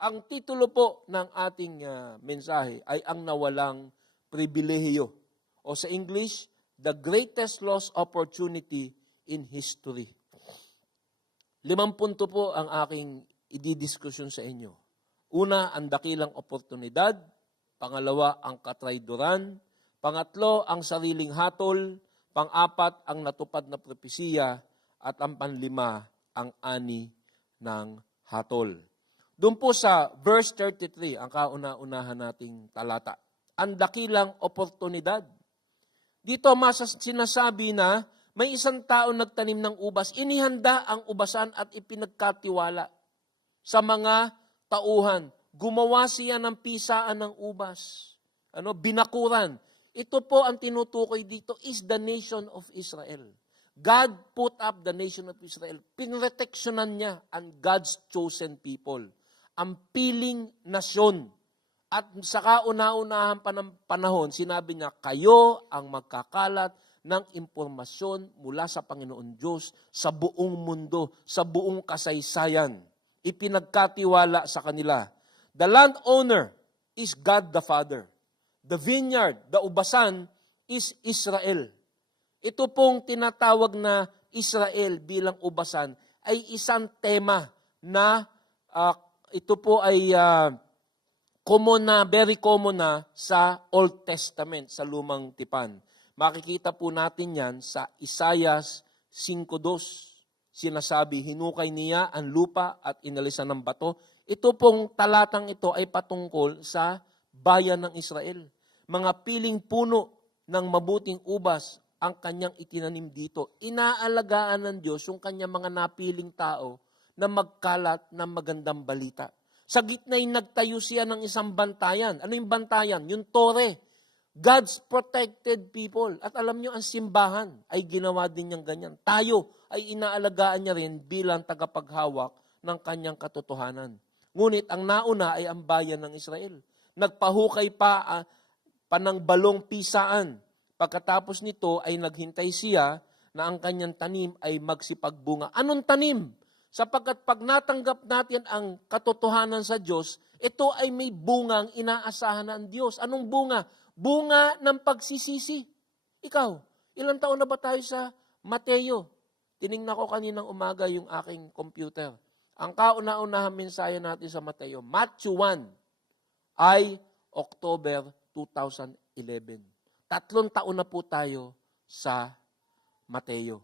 Ang titulo po ng ating mensahe ay ang nawalang pribilehiyo. O sa English, the greatest lost opportunity in history. 5 punto po ang aking ididiskusyon sa inyo. Una, ang dakilang oportunidad. Pangalawa, ang katrayduran. Pangatlo, ang sariling hatol. Pang-apat, ang natupad na propesiya. At ang panlima, ang ani ng hatol. Doon po sa verse 33, ang kauna-unahan nating talata. Ang dakilang oportunidad. Dito sinasabi na may isang tao nagtanim ng ubas, inihanda ang ubasan at ipinagkatiwala sa mga tauhan. Gumawa siya ng pisaan ng ubas. Binakuran. Ito po ang tinutukoy dito is the nation of Israel. God put up the nation of Israel. Pinroteksyonan niya ang God's chosen people. Ang piling nasyon. At sa kauna-unahan pa ng panahon, sinabi niya, kayo ang magkakalat ng impormasyon mula sa Panginoon Diyos sa buong mundo, sa buong kasaysayan. Ipinagkatiwala sa kanila. The landowner is God the Father. The vineyard, the ubasan, is Israel. Ito pong tinatawag na Israel bilang ubasan ay isang tema na ito po ay very common na sa Old Testament, sa Lumang Tipan. Makikita po natin yan sa Isaiah 5:2. Sinasabi, hinukay niya ang lupa at inalisan ng bato. Ito pong talatang ito ay patungkol sa bayan ng Israel. Mga piling puno ng mabuting ubas ang kanyang itinanim dito. Inaalagaan ng Diyos yung kanyang mga napiling tao na magkalat ng magandang balita. Sa gitna'y nagtayo siya ng isang bantayan. Ano yung bantayan? Yung tore. God's protected people. At alam nyo, ang simbahan ay ginawa din niyang ganyan. Tayo ay inaalagaan niya rin bilang tagapaghawak ng kanyang katotohanan. Ngunit ang nauna ay ang bayan ng Israel. Nagpahukay pa ng balong pisaan. Pagkatapos nito ay naghintay siya na ang kanyang tanim ay magsipagbunga. Anong tanim? Sapagkat pag natanggap natin ang katotohanan sa Diyos, ito ay may bungang inaasahan ng Diyos. Anong bunga? Bunga ng pagsisisi. Ikaw, ilang taon na ba tayo sa Mateo? Tiningnan ko kaninang umaga yung aking computer. Ang kauna-unahang mensahe natin sa Mateo, Matthew 1, ay October 2011. 3 taon na po tayo sa Mateo.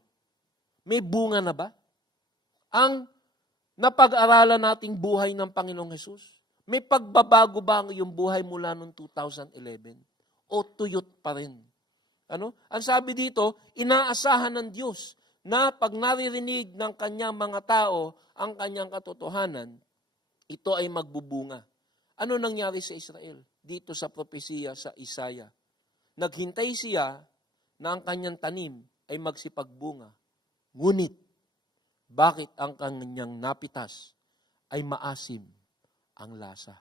May bunga na ba? Ang napag-aralan nating buhay ng Panginoong Hesus, may pagbabago ba ang iyong buhay mula noong 2011? O tuyot pa rin? Ang sabi dito, inaasahan ng Diyos na pag naririnig ng kanyang mga tao ang kanyang katotohanan, ito ay magbubunga. Ano nangyari sa Israel? Dito sa propesiya sa Isaiah. Naghintay siya na ang kanyang tanim ay magsipagbunga. Ngunit, bakit ang kanyang napitas ay maasim ang lasa?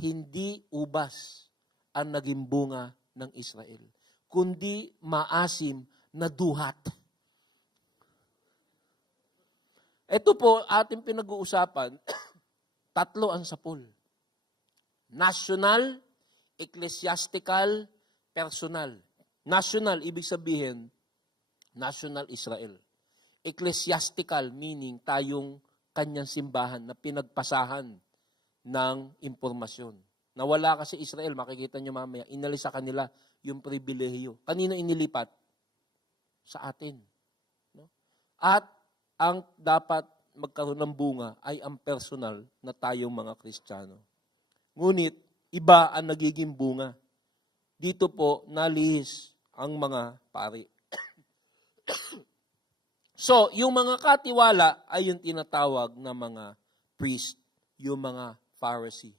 Hindi ubas ang naging bunga ng Israel, kundi maasim na duhat. Ito po ating pinag-uusapan, 3 ang sapul. National, ecclesiastical, personal. National, ibig sabihin, national Israel. Ecclesiastical, meaning tayong kanyang simbahan na pinagpasahan ng impormasyon. Nawala kasi Israel, makikita nyo mamaya, inalis sa kanila yung pribilehiyo. Kanino inilipat? Sa atin. No? At ang dapat magkaroon ng bunga ay ang personal na tayong mga Kristiyano. Ngunit, iba ang nagiging bunga. Dito po, nalihis ang mga pari. So, yung mga katiwala ay yung tinatawag na mga priest, yung mga Pharisee.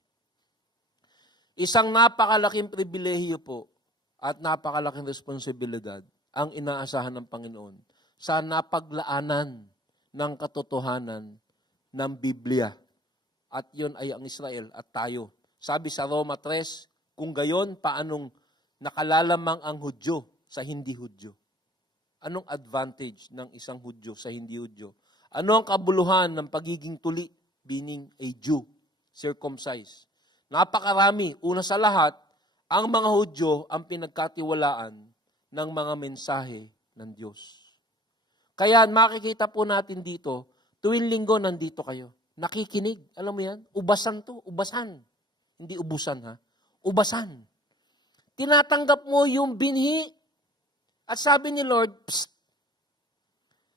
Isang napakalaking pribilehiyo po at napakalaking responsibilidad ang inaasahan ng Panginoon sa napaglaanan ng katotohanan ng Biblia. At yun ay ang Israel at tayo. Sabi sa Roma 3, kung gayon, paanong nakalalamang ang Hudyo sa hindi Hudyo? Anong advantage ng isang Hudyo sa hindi Hudyo? Ano ang kabuluhan ng pagiging tuli, meaning a Jew? circumcised. Napakarami. Una sa lahat, ang mga Hudyo ang pinagkatiwalaan ng mga mensahe ng Diyos. Kaya makikita po natin dito, tuwing linggo nandito kayo. Nakikinig. Alam mo yan? Ubasan to. Ubasan. Hindi ubusan ha. Ubasan. Tinatanggap mo yung binhi. At sabi ni Lord, psst,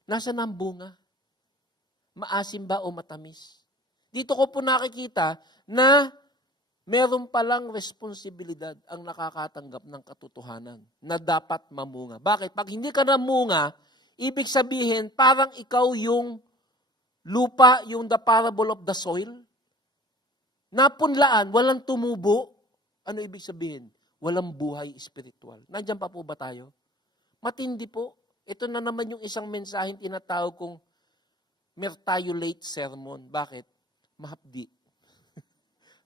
nasaan ang bunga? Maasim ba o matamis? Dito ko po nakikita na meron palang responsibilidad ang nakakatanggap ng katotohanan na dapat mamunga. Bakit? Pag hindi ka namunga, ibig sabihin parang ikaw yung lupa, yung the parable of the soil. Napunlaan, walang tumubo. Ano ibig sabihin? Walang buhay espiritual. Nandiyan pa po ba tayo? Matindi po. Ito na naman yung isang mensaheng tinatawag kong Mertiolate sermon. Bakit? Mahapdi.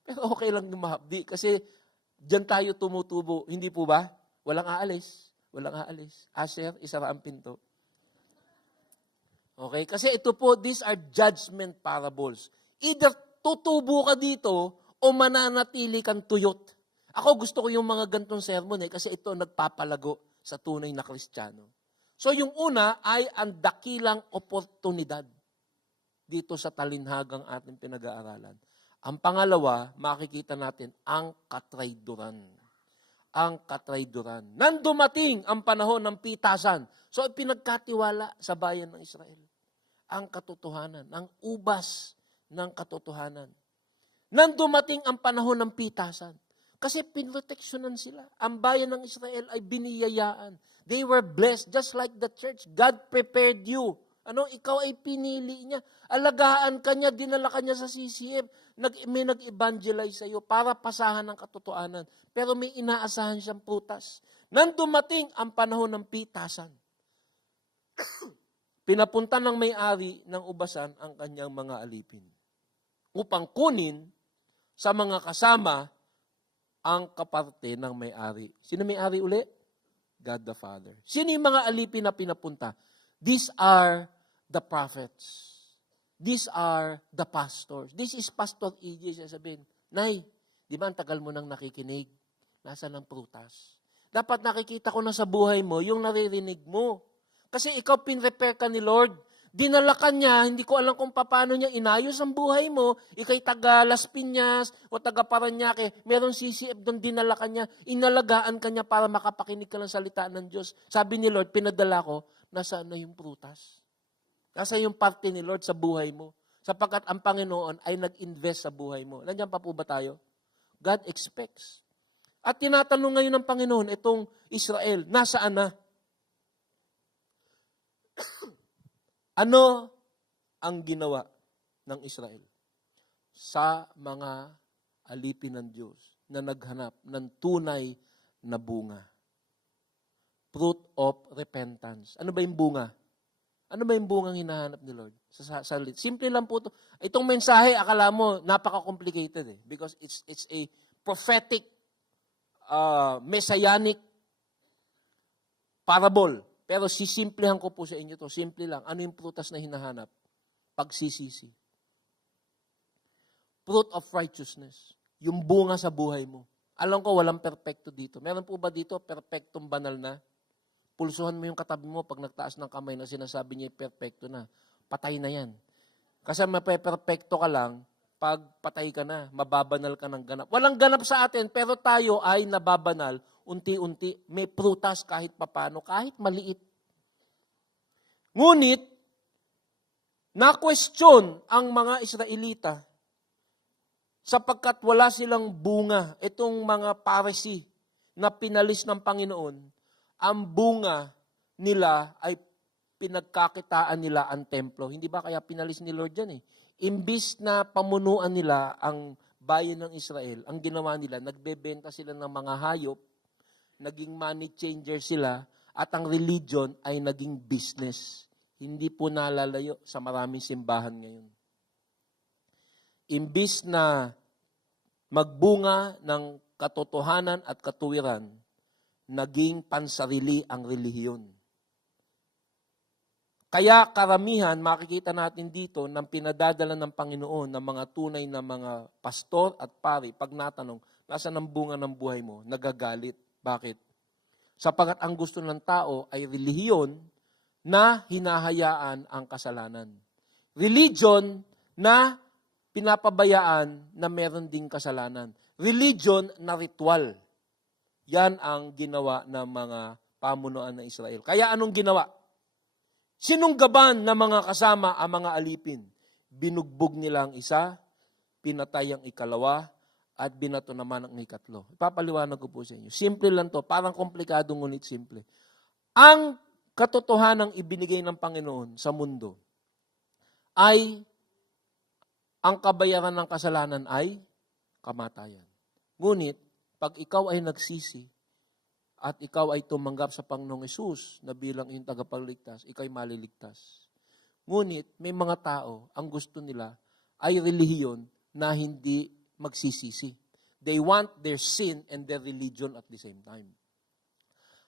Pero okay lang yung mahapdi kasi dyan tayo tumutubo. Hindi po ba? Walang aalis. Walang aalis. Asher, isara ang pinto. Okay? Kasi ito po, these are judgment parables. Either tutubo ka dito o mananatili kang tuyot. Ako gusto ko yung mga gantong sermon kasi ito nagpapalago sa tunay na Kristiyano. So yung una ay ang dakilang oportunidad dito sa talinhagang ating pinag-aaralan. Ang pangalawa, makikita natin ang katrayduran. Ang katrayduran. Nang dumating ang panahon ng pitasan, so pinagkatiwala sa bayan ng Israel. Ang katotohanan, ang ubas ng katotohanan. Nang dumating ang panahon ng pitasan, kasi pinroteksyonan sila. Ang bayan ng Israel ay biniyayaan. They were blessed just like the church. God prepared you. Ikaw ay pinili niya. Alagaan ka niya, dinala ka niya sa CCM. May nag-evangelize sa iyo para pasahan ng katotohanan. Pero may inaasahan siyang prutas. Nang dumating ang panahon ng pitasan, pinapunta ng may-ari ng ubasan ang kanyang mga alipin upang kunin sa mga kasama ang kaparte ng may-ari. Sino may-ari uli? God the Father. Sino yung mga alipin na pinapunta? These are the prophets. These are the pastors. This is Pastor E.J. Sasabihin, Nay, di ba ang tagal mo nang nakikinig? Nasaan ang prutas? Dapat nakikita ko na sa buhay mo yung naririnig mo. Kasi ikaw pinrepare ka ni Lord. Dinala ka niya, hindi ko alam kung paano niya inayos ang buhay mo. Ikay taga Las Piñas o taga Parañaque, meron CCF doon, dinala ka niya, inalagaan ka niya para makapakinig ka ng salita ng Diyos. Sabi ni Lord, pinadala ko, nasaan na yung prutas? Nasa yung parte ni Lord sa buhay mo. Sapagkat ang Panginoon ay nag-invest sa buhay mo. Nandiyan pa po ba tayo? God expects. At tinatanong ngayon ng Panginoon, itong Israel, nasaan na? Ano ang ginawa ng Israel sa mga alipin ng Diyos na naghanap ng tunay na bunga? Fruit of repentance. Ano ba yung bunga? Ano ba yung bungang hinahanap ni Lord? Simple lang po ito. Itong mensahe, akala mo, napaka-complicated because it's a prophetic, messianic parable. Pero sisimplehan ko po sa inyo to. Simple lang. Ano yung prutas na hinahanap? Pagsisisi. Fruit of righteousness. Yung bunga sa buhay mo. Alam ko, walang perfecto dito. Meron po ba dito perfectong banal na? Pulsuhan mo yung katabi mo pag nagtaas ng kamay na sinasabi niya perfecto na. Patay na yan. Kasi mape-perfecto ka lang pag patay ka na. Mababanal ka ng ganap. Walang ganap sa atin, pero tayo ay nababanal unti-unti. May prutas kahit papano, kahit maliit. Ngunit, na-question ang mga Israelita sapagkat wala silang bunga. Itong mga Pharisee na pinalis ng Panginoon, ang bunga nila ay pinagkakitaan nila ang templo. Hindi ba kaya pinalis ni Lord yan Imbis na pamunuan nila ang bayan ng Israel, ang ginawa nila, nagbebenta sila ng mga hayop, naging money changer sila, at ang religion ay naging business. Hindi po nalalayo sa maraming simbahan ngayon. Imbis na magbunga ng katotohanan at katuwiran, naging pansarili ang relihiyon. Kaya karamihan, makikita natin dito, ng pinadadala ng Panginoon ng mga tunay na mga pastor at pari, pag natanong, nasaan ang bunga ng buhay mo? Nagagalit. Bakit? Sapagat ang gusto ng tao ay relihiyon na hinahayaan ang kasalanan. Religion na pinapabayaan na meron ding kasalanan. Religion na ritual. Yan ang ginawa ng mga pamunuan ng Israel. Kaya anong ginawa? Sinunggaban ng mga kasama ang mga alipin. Binugbog nila ang isa, pinatay ang ikalawa, at binato naman ang ikatlo. Ipapaliwanag ko po sa inyo. Simple lang to, parang komplikado ngunit simple. Ang katotohanang ibinigay ng Panginoon sa mundo ay ang kabayaran ng kasalanan ay kamatayan. Ngunit, pag ikaw ay nagsisi at ikaw ay tumanggap sa Panginoong Hesus na bilang iyong tagapagligtas, ikaw ay maliligtas. Ngunit, may mga tao, ang gusto nila ay relihiyon na hindi magsisisi. They want their sin and their religion at the same time.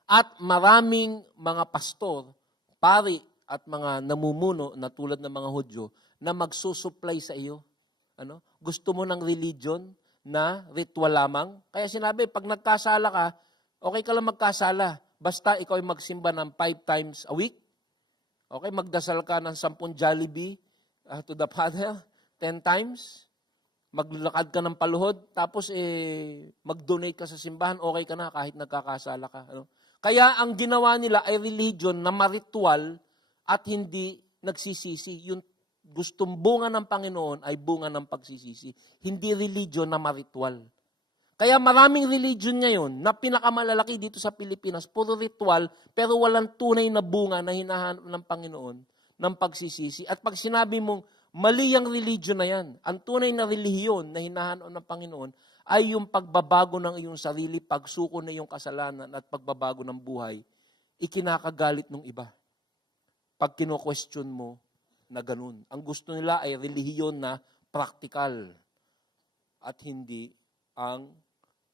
At maraming mga pastor, pari at mga namumuno na tulad ng mga Hudyo na magsusupply sa iyo. Gusto mo ng religion na ritual lamang? Kaya sinabi, pag nagkasala ka, okay ka lang magkasala. Basta ikaw ay magsimba ng 5 times a week. Okay, magdasal ka ng 10 Jollibee to the Father 10 times. Maglakad ka ng paluhod, tapos mag-donate ka sa simbahan, okay ka na kahit nagkakasala ka. Kaya ang ginawa nila ay religion na maritual at hindi nagsisisi. Yung gustong bunga ng Panginoon ay bunga ng pagsisisi. Hindi religion na maritual. Kaya maraming religion ngayon na pinakamalalaki dito sa Pilipinas, puro ritual, pero walang tunay na bunga na hinahanap ng Panginoon ng pagsisisi. At pag sinabi mong mali ang religion na yan, ang tunay na relihiyon na hinahanap ng Panginoon ay yung pagbabago ng iyong sarili, pagsuko na iyong kasalanan at pagbabago ng buhay, ikinakagalit ng iba. Pag kino-question mo na ganun. Ang gusto nila ay relihiyon na practical at hindi ang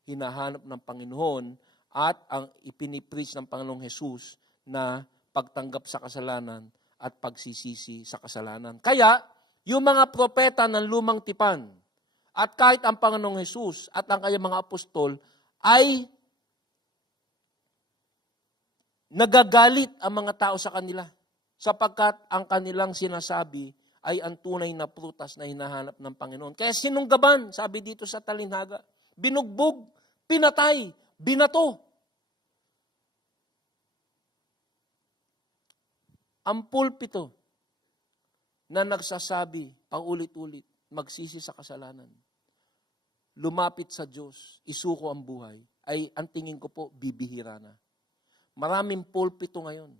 hinahanap ng Panginoon at ang ipinipreach ng Panginoong Hesus na pagtanggap sa kasalanan at pagsisisi sa kasalanan. Kaya, yung mga propeta ng lumang tipan at kahit ang Panginoong Hesus at ang kanyang mga apostol ay nagagalit ang mga tao sa kanila sapagkat ang kanilang sinasabi ay ang tunay na prutas na hinahanap ng Panginoon. Kaya sinunggaban, sabi dito sa talinhaga, binugbog, pinatay, binato. Ang pulpito na nagsasabi, paulit-ulit, magsisi sa kasalanan, lumapit sa Diyos, isuko ang buhay, ay ang tingin ko po, bibihira na. Maraming pulpito ngayon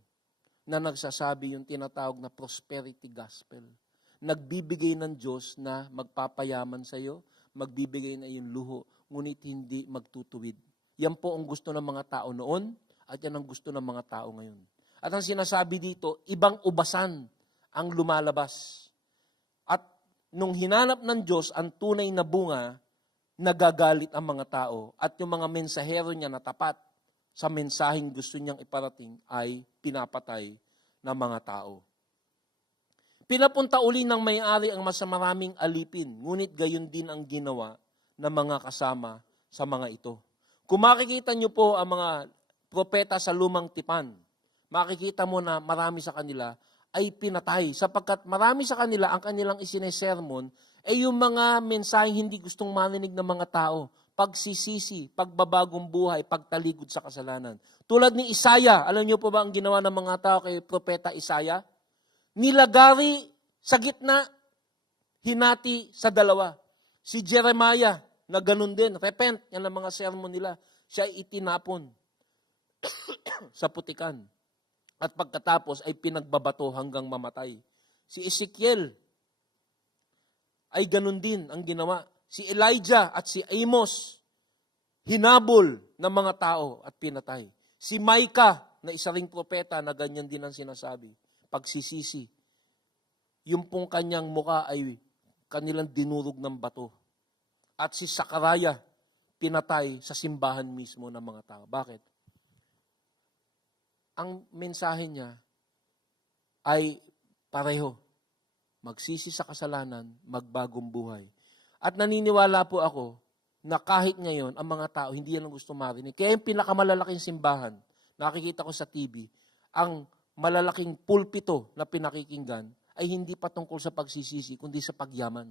na nagsasabi yung tinatawag na prosperity gospel. Nagbibigay ng Diyos na magpapayaman sa iyo, magbibigay na yung luho, ngunit hindi magtutuwid. Yan po ang gusto ng mga tao noon at yan ang gusto ng mga tao ngayon. At ang sinasabi dito, ibang ubasan ang lumalabas. At nung hinanap ng Diyos ang tunay na bunga, nagagalit ang mga tao at yung mga mensahero niya na tapat sa mensaheng gusto niyang iparating ay pinapatay ng mga tao. Pinapunta uli ng may-ari ang maraming alipin, ngunit gayon din ang ginawa ng mga kasama sa mga ito. Kung makikita niyo po ang mga propeta sa lumang tipan, makikita mo na marami sa kanila ay pinatay sapagkat marami sa kanila ang kanilang isinesermon ay yung mga mensaheng hindi gustong marinig ng mga tao. Pagsisisi, pagbabagong buhay, pagtaligod sa kasalanan. Tulad ni Isaiah, alam niyo po ba ang ginawa ng mga tao kay Propeta Isaiah? Nilagari sa gitna, hinati sa dalawa. Si Jeremiah, na ganun din, repent, yan ang mga sermon nila, siya itinapon sa putikan. At pagkatapos ay pinagbabato hanggang mamatay. Si Ezekiel ay ganun din ang ginawa. Si Elijah at si Amos, hinabol ng mga tao at pinatay. Si Micah, na isa ring propeta na ganyan din ang sinasabi, pagsisisi. Yung pong kanyang muka ay kanilang dinurog ng bato. At si Sakaraya, pinatay sa simbahan mismo ng mga tao. Bakit? Ang mensahe niya, ay pareho. Magsisi sa kasalanan, magbagong buhay. At naniniwala po ako na kahit ngayon, ang mga tao, hindi yan ang gusto marinig. Kaya yung pinakamalalaking simbahan, nakikita ko sa TV, ang malalaking pulpito na pinakikinggan ay hindi patungkol sa pagsisisi, kundi sa pagyaman.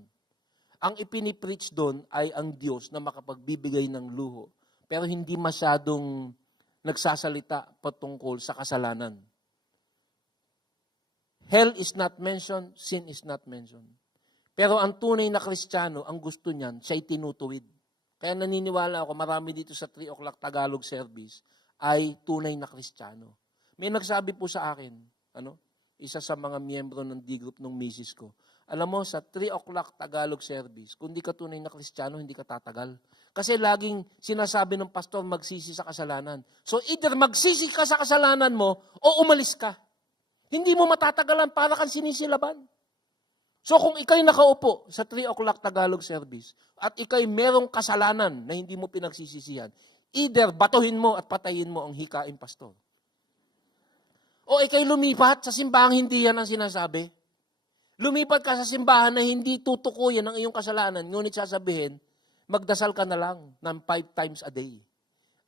Ang ipinipreach doon ay ang Diyos na makapagbibigay ng luho, pero hindi masyadong nagsasalita patungkol sa kasalanan. Hell is not mentioned, sin is not mentioned. Pero ang tunay na Kristiyano, ang gusto niyan, siya'y tinutuwid. Kaya naniniwala ako, marami dito sa 3 o'clock Tagalog service ay tunay na Kristiyano. May nagsabi po sa akin, isa sa mga miyembro ng D-group ng misis ko, alam mo, sa 3 o'clock Tagalog service, kung di ka tunay na Kristiyano, hindi ka tatagal. Kasi laging sinasabi ng pastor, magsisi sa kasalanan. So either magsisi ka sa kasalanan mo, o umalis ka. Hindi mo matatagalan para kang sinisilaban. So kung ikaw'y nakaupo sa 3 o'clock Tagalog service at ikaw'y merong kasalanan na hindi mo pinagsisisihan, either batuhin mo at patayin mo ang hikaing pastor. O ikaw'y lumipat sa simbahang hindi yan ang sinasabi. Lumipat ka sa simbahan na hindi tutukuyan ang iyong kasalanan, ngunit sasabihin, magdasal ka na lang ng 5 times a day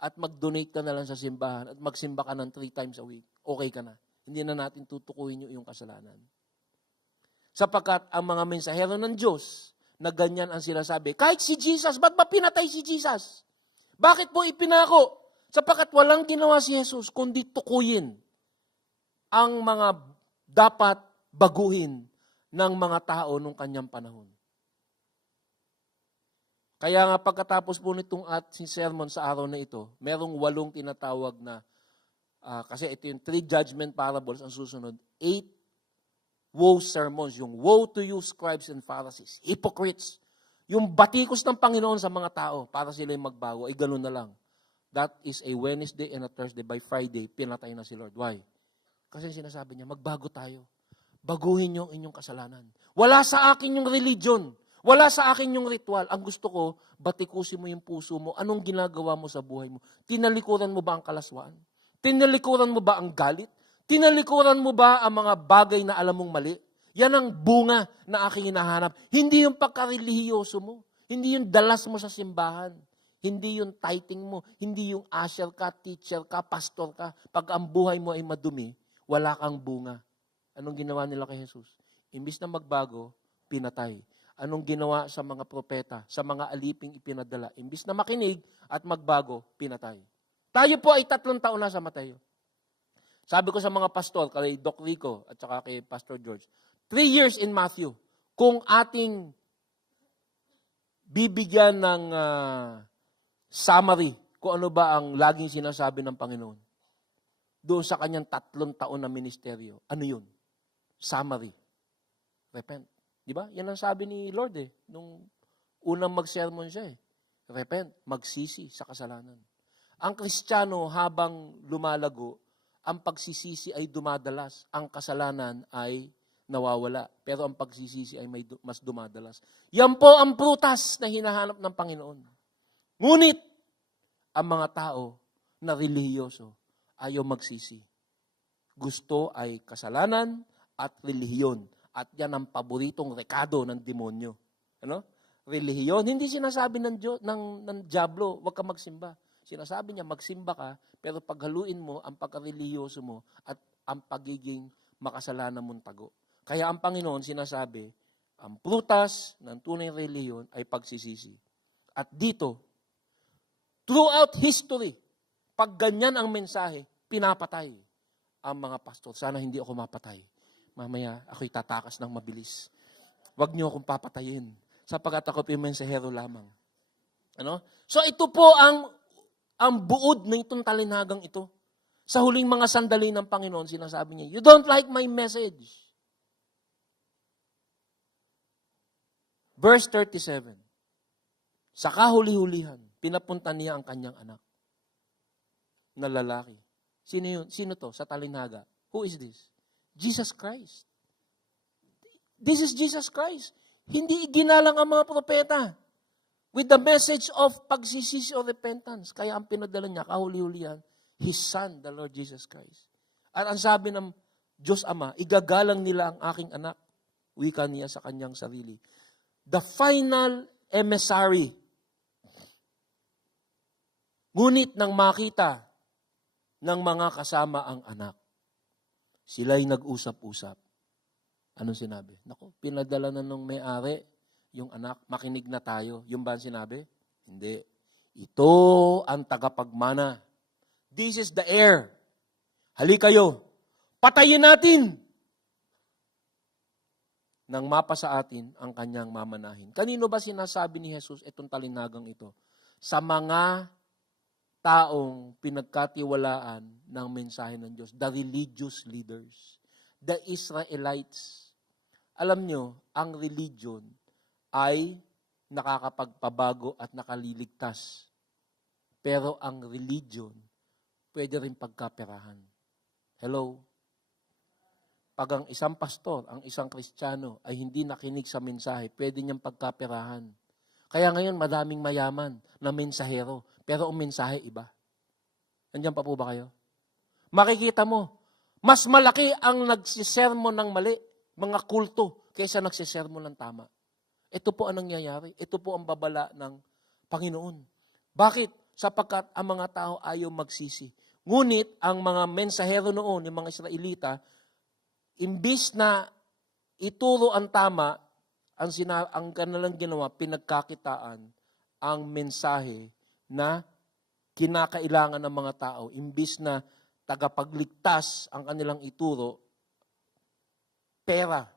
at mag-donate ka na lang sa simbahan at magsimba ka ng 3 times a week. Okay ka na. Hindi na natin tutukuyin yung iyong kasalanan. Sapagkat ang mga mensahero ng Diyos na ganyan ang sinasabi, kahit si Jesus, ba't ba pinatay si Jesus? Bakit po ipinako? Sapagkat walang ginawa si Jesus kundi tukuyin ang mga dapat baguhin ng mga tao nung kanyang panahon. Kaya nga pagkatapos po nitong sermon sa araw na ito, merong 8 tinatawag na, kasi ito yung 3 judgment parables, ang susunod, 8 woe sermons, yung woe to you scribes and Pharisees, hypocrites, yung batikos ng Panginoon sa mga tao para sila magbago, ay ganun na lang. That is a Wednesday and a Thursday. By Friday, pinatay na si Lord. Why? Kasi sinasabi niya, magbago tayo. Baguhin niyo ang inyong kasalanan. Wala sa akin yung religion. Wala sa akin yung ritual. Ang gusto ko, batikusin mo yung puso mo. Anong ginagawa mo sa buhay mo? Tinalikuran mo ba ang kalaswaan? Tinalikuran mo ba ang galit? Tinalikuran mo ba ang mga bagay na alam mong mali? Yan ang bunga na aking hinahanap. Hindi yung pagkarelihiyoso mo. Hindi yung dalas mo sa simbahan. Hindi yung tithing mo. Hindi yung usher ka, teacher ka, pastor ka. Pag ang buhay mo ay madumi, wala kang bunga. Anong ginawa nila kay Jesus? Imbis na magbago, pinatay. Anong ginawa sa mga propeta, sa mga aliping ipinadala? Imbis na makinig at magbago, pinatay. Tayo po ay 3 taon na sa Mateo. Sabi ko sa mga pastor, kay Doc Rico at saka kay Pastor George, 3 years in Matthew. Kung ating bibigyan ng summary kung ano ba ang laging sinasabi ng Panginoon doon sa kanyang 3 taon na ministeryo, ano yun? Summary. Repent. Di ba? Yan ang sabi ni Lord nung unang mag-sermon siya Repent, magsisi sa kasalanan. Ang Kristiyano habang lumalago, ang pagsisisi ay dumadalas, ang kasalanan ay nawawala. Pero ang pagsisisi ay mas dumadalas. Yan po ang prutas na hinahanap ng Panginoon. Ngunit, ang mga tao na relihiyoso ayaw magsisi. Gusto ay kasalanan at relihiyon. At yan ang paboritong rekado ng demonyo. Relihiyon. Hindi sinasabi ng diablo, huwag ka magsimba. Sinasabi niya, magsimba ka, pero paghaluin mo ang pagkarelihiyoso mo at ang pagiging makasalanan mong tago. Kaya ang Panginoon sinasabi, ang prutas ng tunay relihiyon ay pagsisisi. At dito, throughout history, pag ganyan ang mensahe, pinapatay ang mga pastor. Sana hindi ako mapatay. Mamaya, ako'y tatakas ng mabilis. Huwag niyo akong papatayin, sapagkat ako mensahero lamang. So ito po ang buod ng itong talinhagang ito. Sa huling mga sandali ng Panginoon, sinasabi niya, you don't like my message. Verse 37. Sa kahuli-hulihan, pinapunta niya ang kanyang anak na lalaki. Sino yun? Sino to sa talinhaga? Who is this? Jesus Christ. This is Jesus Christ. Hindi iginalang ang mga propeta with the message of pagsisisi o repentance. Kaya ang pinadala niya, kahuli-hulihan, His Son, the Lord Jesus Christ. At ang sabi ng Diyos Ama, igagalang nila ang aking anak. Wika niya sa kanyang sarili. The final emissary. Ngunit nang makita ng mga kasama ang anak, sila'y nag-usap-usap. Anong sinabi? Naku, pinadala na nung may-ari yung anak, makinig na tayo. Yung ba ang sinabi? Hindi. Ito ang tagapagmana. This is the heir. Halika kayo. Patayin natin. Nang mapa sa atin ang kanyang mamanahin. Kanino ba sinasabi ni Jesus itong talinagang ito? Sa mga taong pinagkatiwalaan ng mensahe ng Diyos. The religious leaders. The Israelites. Alam nyo, ang religion ay nakakapagpabago at nakaliligtas. Pero ang religion, pwede rin pagkaperahan. Hello? Pag ang isang pastor, ang isang Kristiyano ay hindi nakinig sa mensahe, pwede niyang pagkaperahan. Kaya ngayon, madaming mayaman na mensahero, pero ang mensahe iba. Nandiyan pa po ba kayo? Makikita mo, mas malaki ang nagsisermon ng mali, mga kulto, kaysa nagsisermon ng tama. Ito po ang nangyayari. Ito po ang babala ng Panginoon. Bakit? Sapagkat ang mga tao ayaw magsisi. Ngunit, ang mga mensahero noon, yung mga Israelita, imbis na ituro ang tama, ang kanilang ginawa, pinagkakitaan ang mensahe na kinakailangan ng mga tao. Imbis na tagapagligtas ang kanilang ituro, pera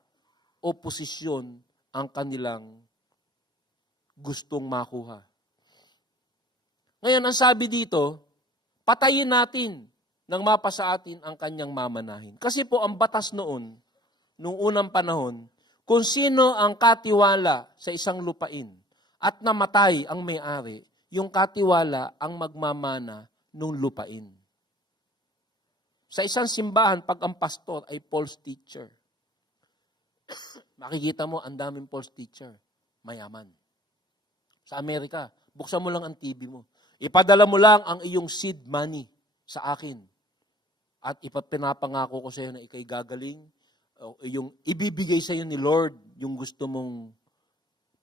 o posisyon ang kanilang gustong makuha. Ngayon, ang sabi dito, patayin natin nang mapa sa atin ang kanyang mamanahin. Kasi po ang batas noon, noong unang panahon, kung sino ang katiwala sa isang lupain at namatay ang may-ari, yung katiwala ang magmamana ng lupain. Sa isang simbahan, pag ang pastor ay false teacher, makikita mo ang daming false teacher, mayaman. Sa Amerika, buksan mo lang ang TV mo. Ipadala mo lang ang iyong seed money sa akin. At pinapangako ko sa iyo na ikay gagaling, yung ibibigay sa iyo ni Lord, yung gusto mong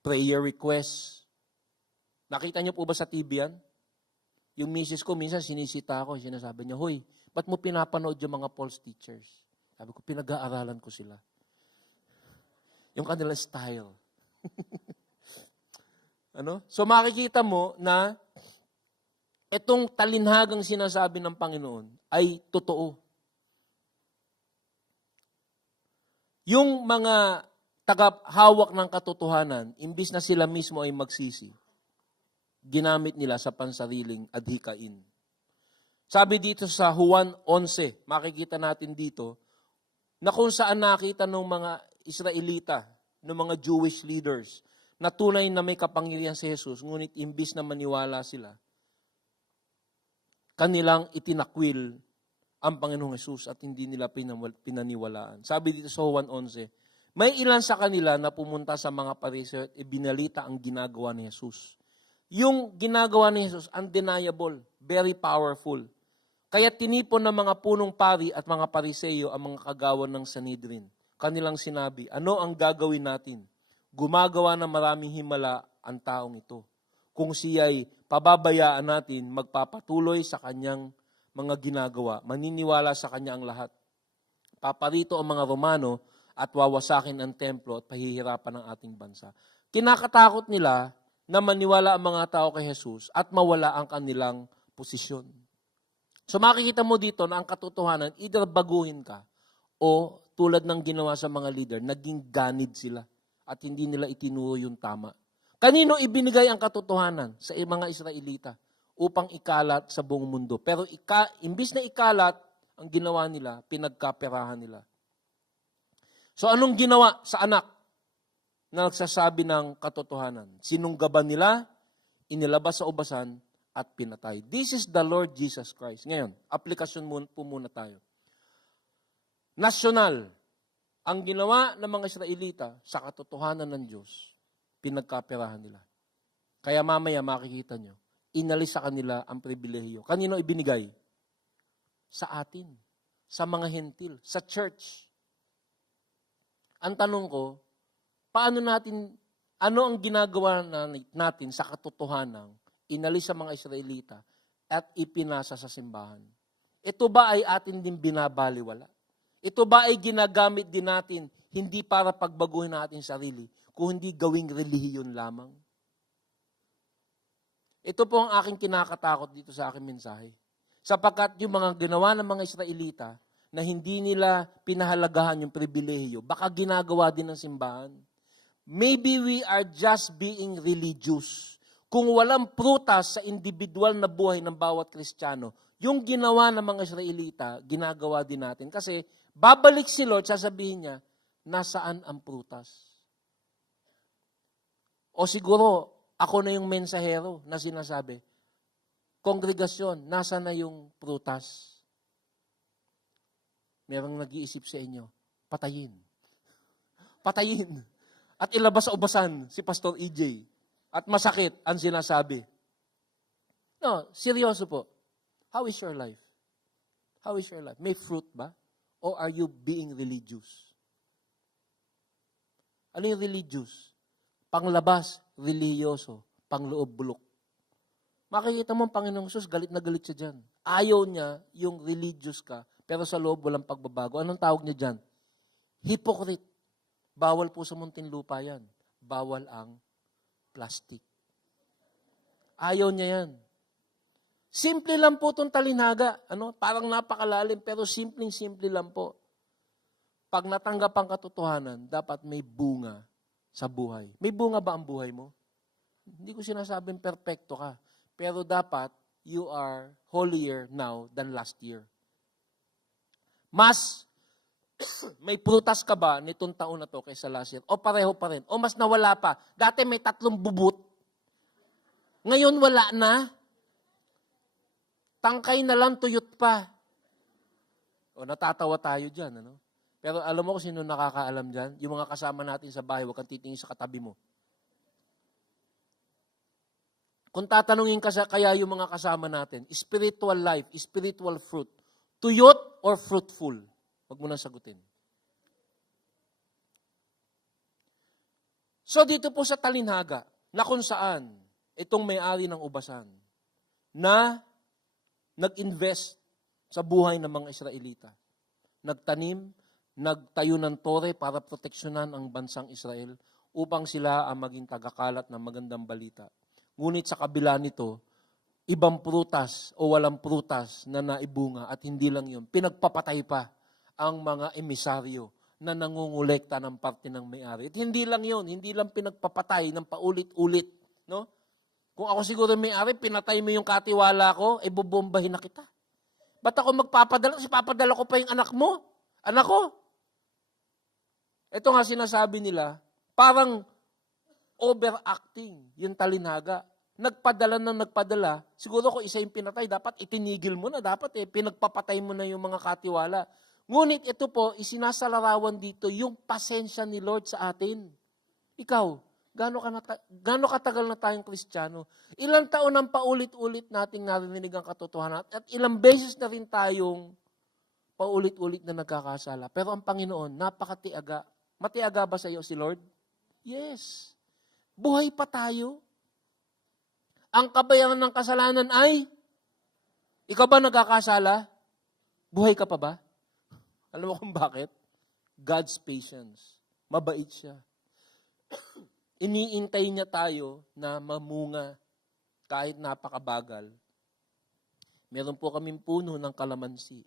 prayer request. Nakita niyo po ba sa TV yan? Yung misis ko, minsan sinisita ako, sinasabi niya, hoy, ba't mo pinapanood yung mga false teachers? Sabi ko, pinag-aaralan ko sila. Yung kanilang style. So makikita mo na itong talinhagang sinasabi ng Panginoon ay totoo. Yung mga tagahawak ng katotohanan, imbis na sila mismo ay magsisi, ginamit nila sa pansariling adhikain. Sabi dito sa Juan 11, makikita natin dito, na kung saan nakita ng mga Israelita, ng mga Jewish leaders, na tunay na may kapangyarihan si Jesus, ngunit imbis na maniwala sila, kanilang itinakwil ang Panginoong Jesus at hindi nila pinaniwalaan. Sabi dito sa Juan 11, may ilan sa kanila na pumunta sa mga Pariseo at ibinalita ang ginagawa ni Jesus. Yung ginagawa ni Jesus, undeniable, very powerful. Kaya tinipon ng mga punong pari at mga Pariseo ang mga kagawan ng Sanhedrin. Kanilang sinabi, ano ang gagawin natin? Gumagawa ng maraming himala ang taong ito. Kung siya'y pababayaan natin, magpapatuloy sa kanyang mga ginagawa. Maniniwala sa kanya ang lahat. Paparito ang mga Romano at wawasakin ang templo at pahihirapan ng ating bansa. Kinakatakot nila na maniwala ang mga tao kay Jesus at mawala ang kanilang posisyon. So makikita mo dito na ang katotohanan, either baguhin ka o tulad ng ginawa sa mga leader, naging ganid sila at hindi nila itinuro yung tama. Kanino ibinigay ang katotohanan? Sa mga Israelita upang ikalat sa buong mundo. Pero imbis na ikalat, ang ginawa nila, pinagkaperahan nila. So anong ginawa sa anak na nagsasabi ng katotohanan? Sinunggaban nila, inilabas sa ubasan, at pinatay. This is the Lord Jesus Christ. Ngayon, aplikasyon po muna tayo. Nasyonal, ang ginawa ng mga Israelita sa katotohanan ng Diyos, pinagkaperahan nila. Kaya mamaya makikita nyo, inalis sa kanila ang pribilehiyo. Kanino ibinigay? Sa atin. sa mga hentil, sa church. Ang tanong ko, ano ang ginagawa natin sa katotohanan, inalis sa mga Israelita at ipinasa sa simbahan? Ito ba ay atin din binabaliwala? Ito ba ay ginagamit din natin hindi para pagbaguhin natin sarili, kundi gawing relihiyon lamang? Ito po ang aking kinakatakot dito sa aking mensahe. Sapagkat yung mga ginawa ng mga Israelita na hindi nila pinahalagahan yung pribilehiyo, baka ginagawa din ng simbahan. Maybe we are just being religious. Kung walang prutas sa individual na buhay ng bawat Kristiyano, yung ginawa ng mga Israelita, ginagawa din natin. Kasi babalik si Lord, sasabihin niya, nasaan ang prutas? O siguro, ako na yung mensahero na sinasabi, kongregasyon, nasa na yung prutas? Merong nag-iisip sa inyo, patayin. Patayin. At ilabas sa ubasan si Pastor EJ. At masakit ang sinasabi. No, seryoso po. How is your life? How is your life? May fruit ba? Or are you being religious? Ano yung religious? Panglabas, reliyoso. Pangloob, bulok. Makikita mo ang Panginoong Sus, galit na galit siya dyan. Ayaw niya yung religious ka, pero sa loob walang pagbabago. Anong tawag niya dyan? Hypocrite. Bawal po sa Muntinlupa yan. Bawal ang plastic. Ayaw niya yan. Simple lang po itong talinhaga. Parang napakalalim, pero simpleng-simple lang po. Pag natanggap ang katotohanan, dapat may bunga sa buhay. May bunga ba ang buhay mo? Hindi ko sinasabing perfecto ka. Pero dapat, you are holier now than last year. Mas, may prutas ka ba nitong taon na to kaysa last year? O pareho pa rin? O mas nawala pa? Dati may 3 bubut. Ngayon wala na. Tangkay na lang, tuyot pa. O natatawa tayo dyan, Pero alam mo kung sino nakakaalam dyan? Yung mga kasama natin sa bahay, huwag kang titingin sa katabi mo. Kung tatanungin ka kaya yung mga kasama natin, spiritual life, spiritual fruit, tuyot or fruitful? Huwag mo nang sagutin. So dito po sa talinhaga, na kung saan itong may-ari ng ubasan, na nag-invest sa buhay ng mga Israelita, nagtanim, nagtayo ng tore para proteksyonan ang bansang Israel upang sila ang maging tagakalat ng magandang balita. Ngunit sa kabila nito, ibang prutas o walang prutas na naibunga at hindi lang yun, pinagpapatay pa ang mga emisaryo na nangungulekta ng parte ng may-ari. At hindi lang yun, hindi lang pinagpapatay ng paulit-ulit. No? Kung ako siguro may-ari, pinatay mo yung katiwala ko, bubombahin na kita. Ba't ako magpapadala? Kasi papadala ko pa yung anak mo. Anak ko. Ito nga sinasabi nila, parang overacting yung talinhaga. Nagpadala, siguro kung isa yung pinatay, dapat itinigil mo na, dapat pinagpapatay mo na yung mga katiwala. Ngunit ito po, isinasalarawan dito yung pasensya ni Lord sa atin. Ikaw, gaano katagal na tayong Kristiyano? Ilang taon ang paulit-ulit nating narinig ang katotohanan at ilang beses na rin tayong paulit-ulit na nagkakasala. Pero ang Panginoon, napakatiaga. Matiaga ba sa iyo si Lord? Yes. Buhay pa tayo. Ang kabayaran ng kasalanan ay, ikaw ba nagkakasala? Buhay ka pa ba? Alam mo kung bakit? God's patience. Mabait siya. Iniintay niya tayo na mamunga kahit napakabagal. Meron po kaming puno ng kalamansi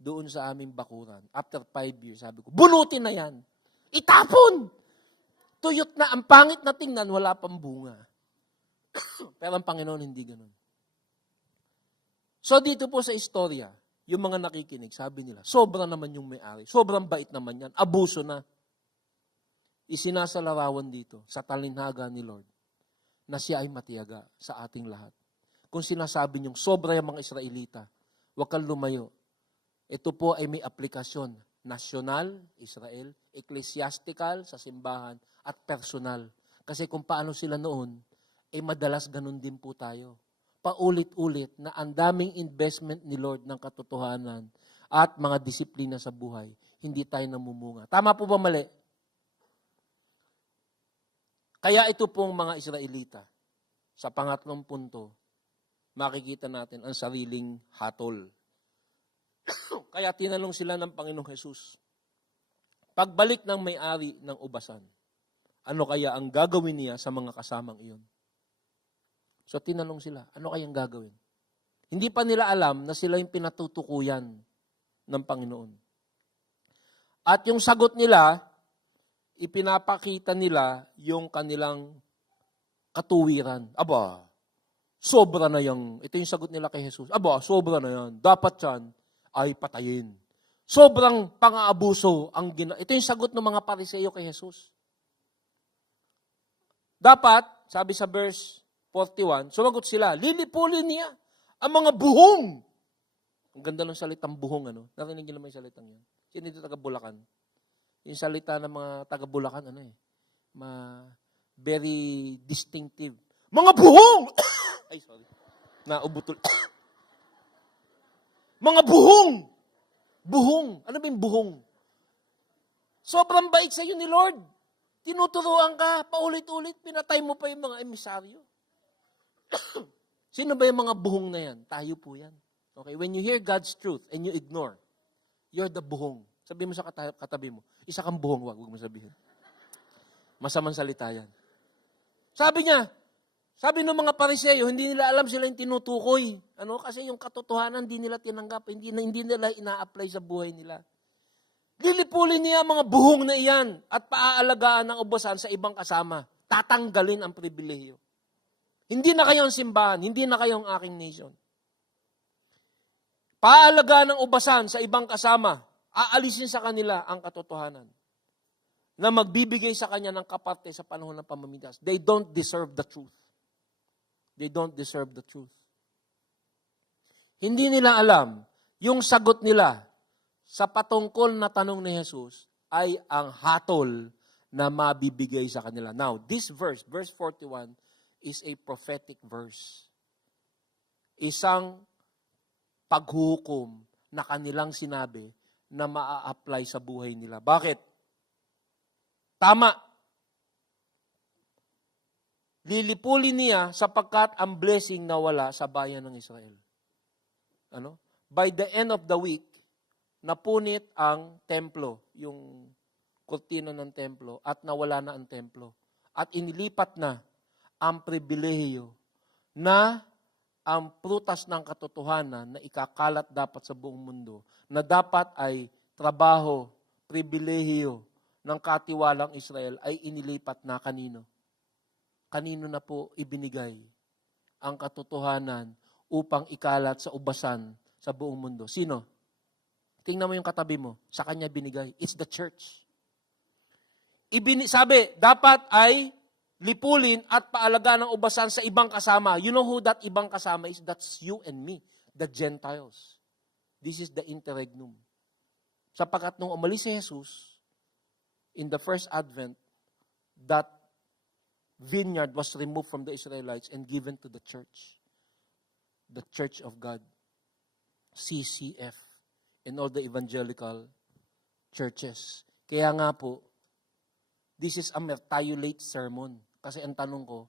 doon sa aming bakuran. After 5 years, sabi ko, bunutin na yan. Itapon! Tuyot na, ang pangit na tingnan, wala pang bunga. Pero ang Panginoon hindi ganun. So dito po sa istorya, yung mga nakikinig, sabi nila, sobra naman yung may-ari. Sobrang bait naman yan. Abuso na. Isinasalarawan dito sa talinhaga ni Lord na siya ay matiyaga sa ating lahat. Kung sinasabi niyong sobra yung mga Israelita, huwag kang lumayo. Ito po ay may aplikasyon. Nasyonal, Israel, ecclesiastical, sa simbahan, at personal. Kasi kung paano sila noon, madalas ganun din po tayo. Paulit-ulit na ang daming investment ni Lord ng katotohanan at mga disiplina sa buhay, hindi tayo namumunga. Tama po ba mali? Kaya ito pong mga Israelita, sa pangatlong punto, makikita natin ang sariling hatol. Kaya tinanong sila ng Panginoong Jesus, pagbalik ng may-ari ng ubasan, ano kaya ang gagawin niya sa mga kasamang iyon? So tinanong sila, ano kayang gagawin? Hindi pa nila alam na sila yung pinatutukuyan ng Panginoon. At yung sagot nila, ipinapakita nila yung kanilang katuwiran. Aba, sobra na yan. Ito yung sagot nila kay Jesus. Aba, sobra na yan. Dapat yan ay patayin. Sobrang pang-aabuso ang ito yung sagot ng mga Pariseo kay Jesus. Dapat, sabi sa verse 41, sumagot sila, lilipulin niya ang mga buhong. Ang ganda ng salitang buhong, ano? Narinig niyo naman yung salitang yan. Sino dito taga Bulacan? Yung salita ng mga taga Bulacan, very distinctive. Mga buhong! Ay, sorry. Naubutol. Mga buhong! Buhong. Ano ba yung buhong? Sobrang bait sa iyo ni Lord. Tinuturuan ka, paulit-ulit, pinatay mo pa yung mga emisaryo. Sino ba yung mga buhong na yan? Tayo po yan. Okay, when you hear God's truth and you ignore, you're the buhong. Sabi mo sa katabi mo, isa kang buhong, wag mo sabihin. Masamang salita yan. Sabi niya, sabi ng mga Pariseo, hindi nila alam sila yung tinutukoy. Kasi yung katotohanan, hindi nila tinanggap, hindi nila ina-apply sa buhay nila. Lilipulin niya ang mga buhong na iyan at paaalagaan ng ubasan sa ibang kasama. Tatanggalin ang pribilehiyo. Hindi na kayo ang simbahan, hindi na kayo ang aking nation. Paaalagaan ng ubasan sa ibang kasama, aalisin sa kanila ang katotohanan na magbibigay sa kanya ng kaparte sa panahon ng pamamitas. They don't deserve the truth. They don't deserve the truth. Hindi nila alam, yung sagot nila sa patungkol na tanong ni Jesus ay ang hatol na mabibigay sa kanila. Now, this verse 41, is a prophetic verse. Isang paghuhukom na kanilang sinabi na maa-apply sa buhay nila. Bakit? Tama. Lilipulin niya sapagkat ang blessing nawala sa bayan ng Israel. By the end of the week, napunit ang templo, yung kurtina ng templo, at nawala na ang templo. At inilipat na ang pribilehiyo na ang prutas ng katotohanan na ikakalat dapat sa buong mundo, na dapat ay trabaho, pribilehiyo ng katiwalang Israel ay inilipat na kanino? Kanino na po ibinigay ang katotohanan upang ikalat sa ubasan sa buong mundo? Sino? Tingnan mo yung katabi mo. Sa kanya binigay. It's the church. Sabi, dapat ay lipulin at paalagaan ng ubasan sa ibang kasama. You know who that ibang kasama is? That's you and me, the Gentiles. This is the interregnum. Sapagkat nung umalis si Jesus, in the first advent, that vineyard was removed from the Israelites and given to the church of God, CCF, and all the evangelical churches. Kaya nga po, this is a mertiolate sermon. Kasi ang tanong ko,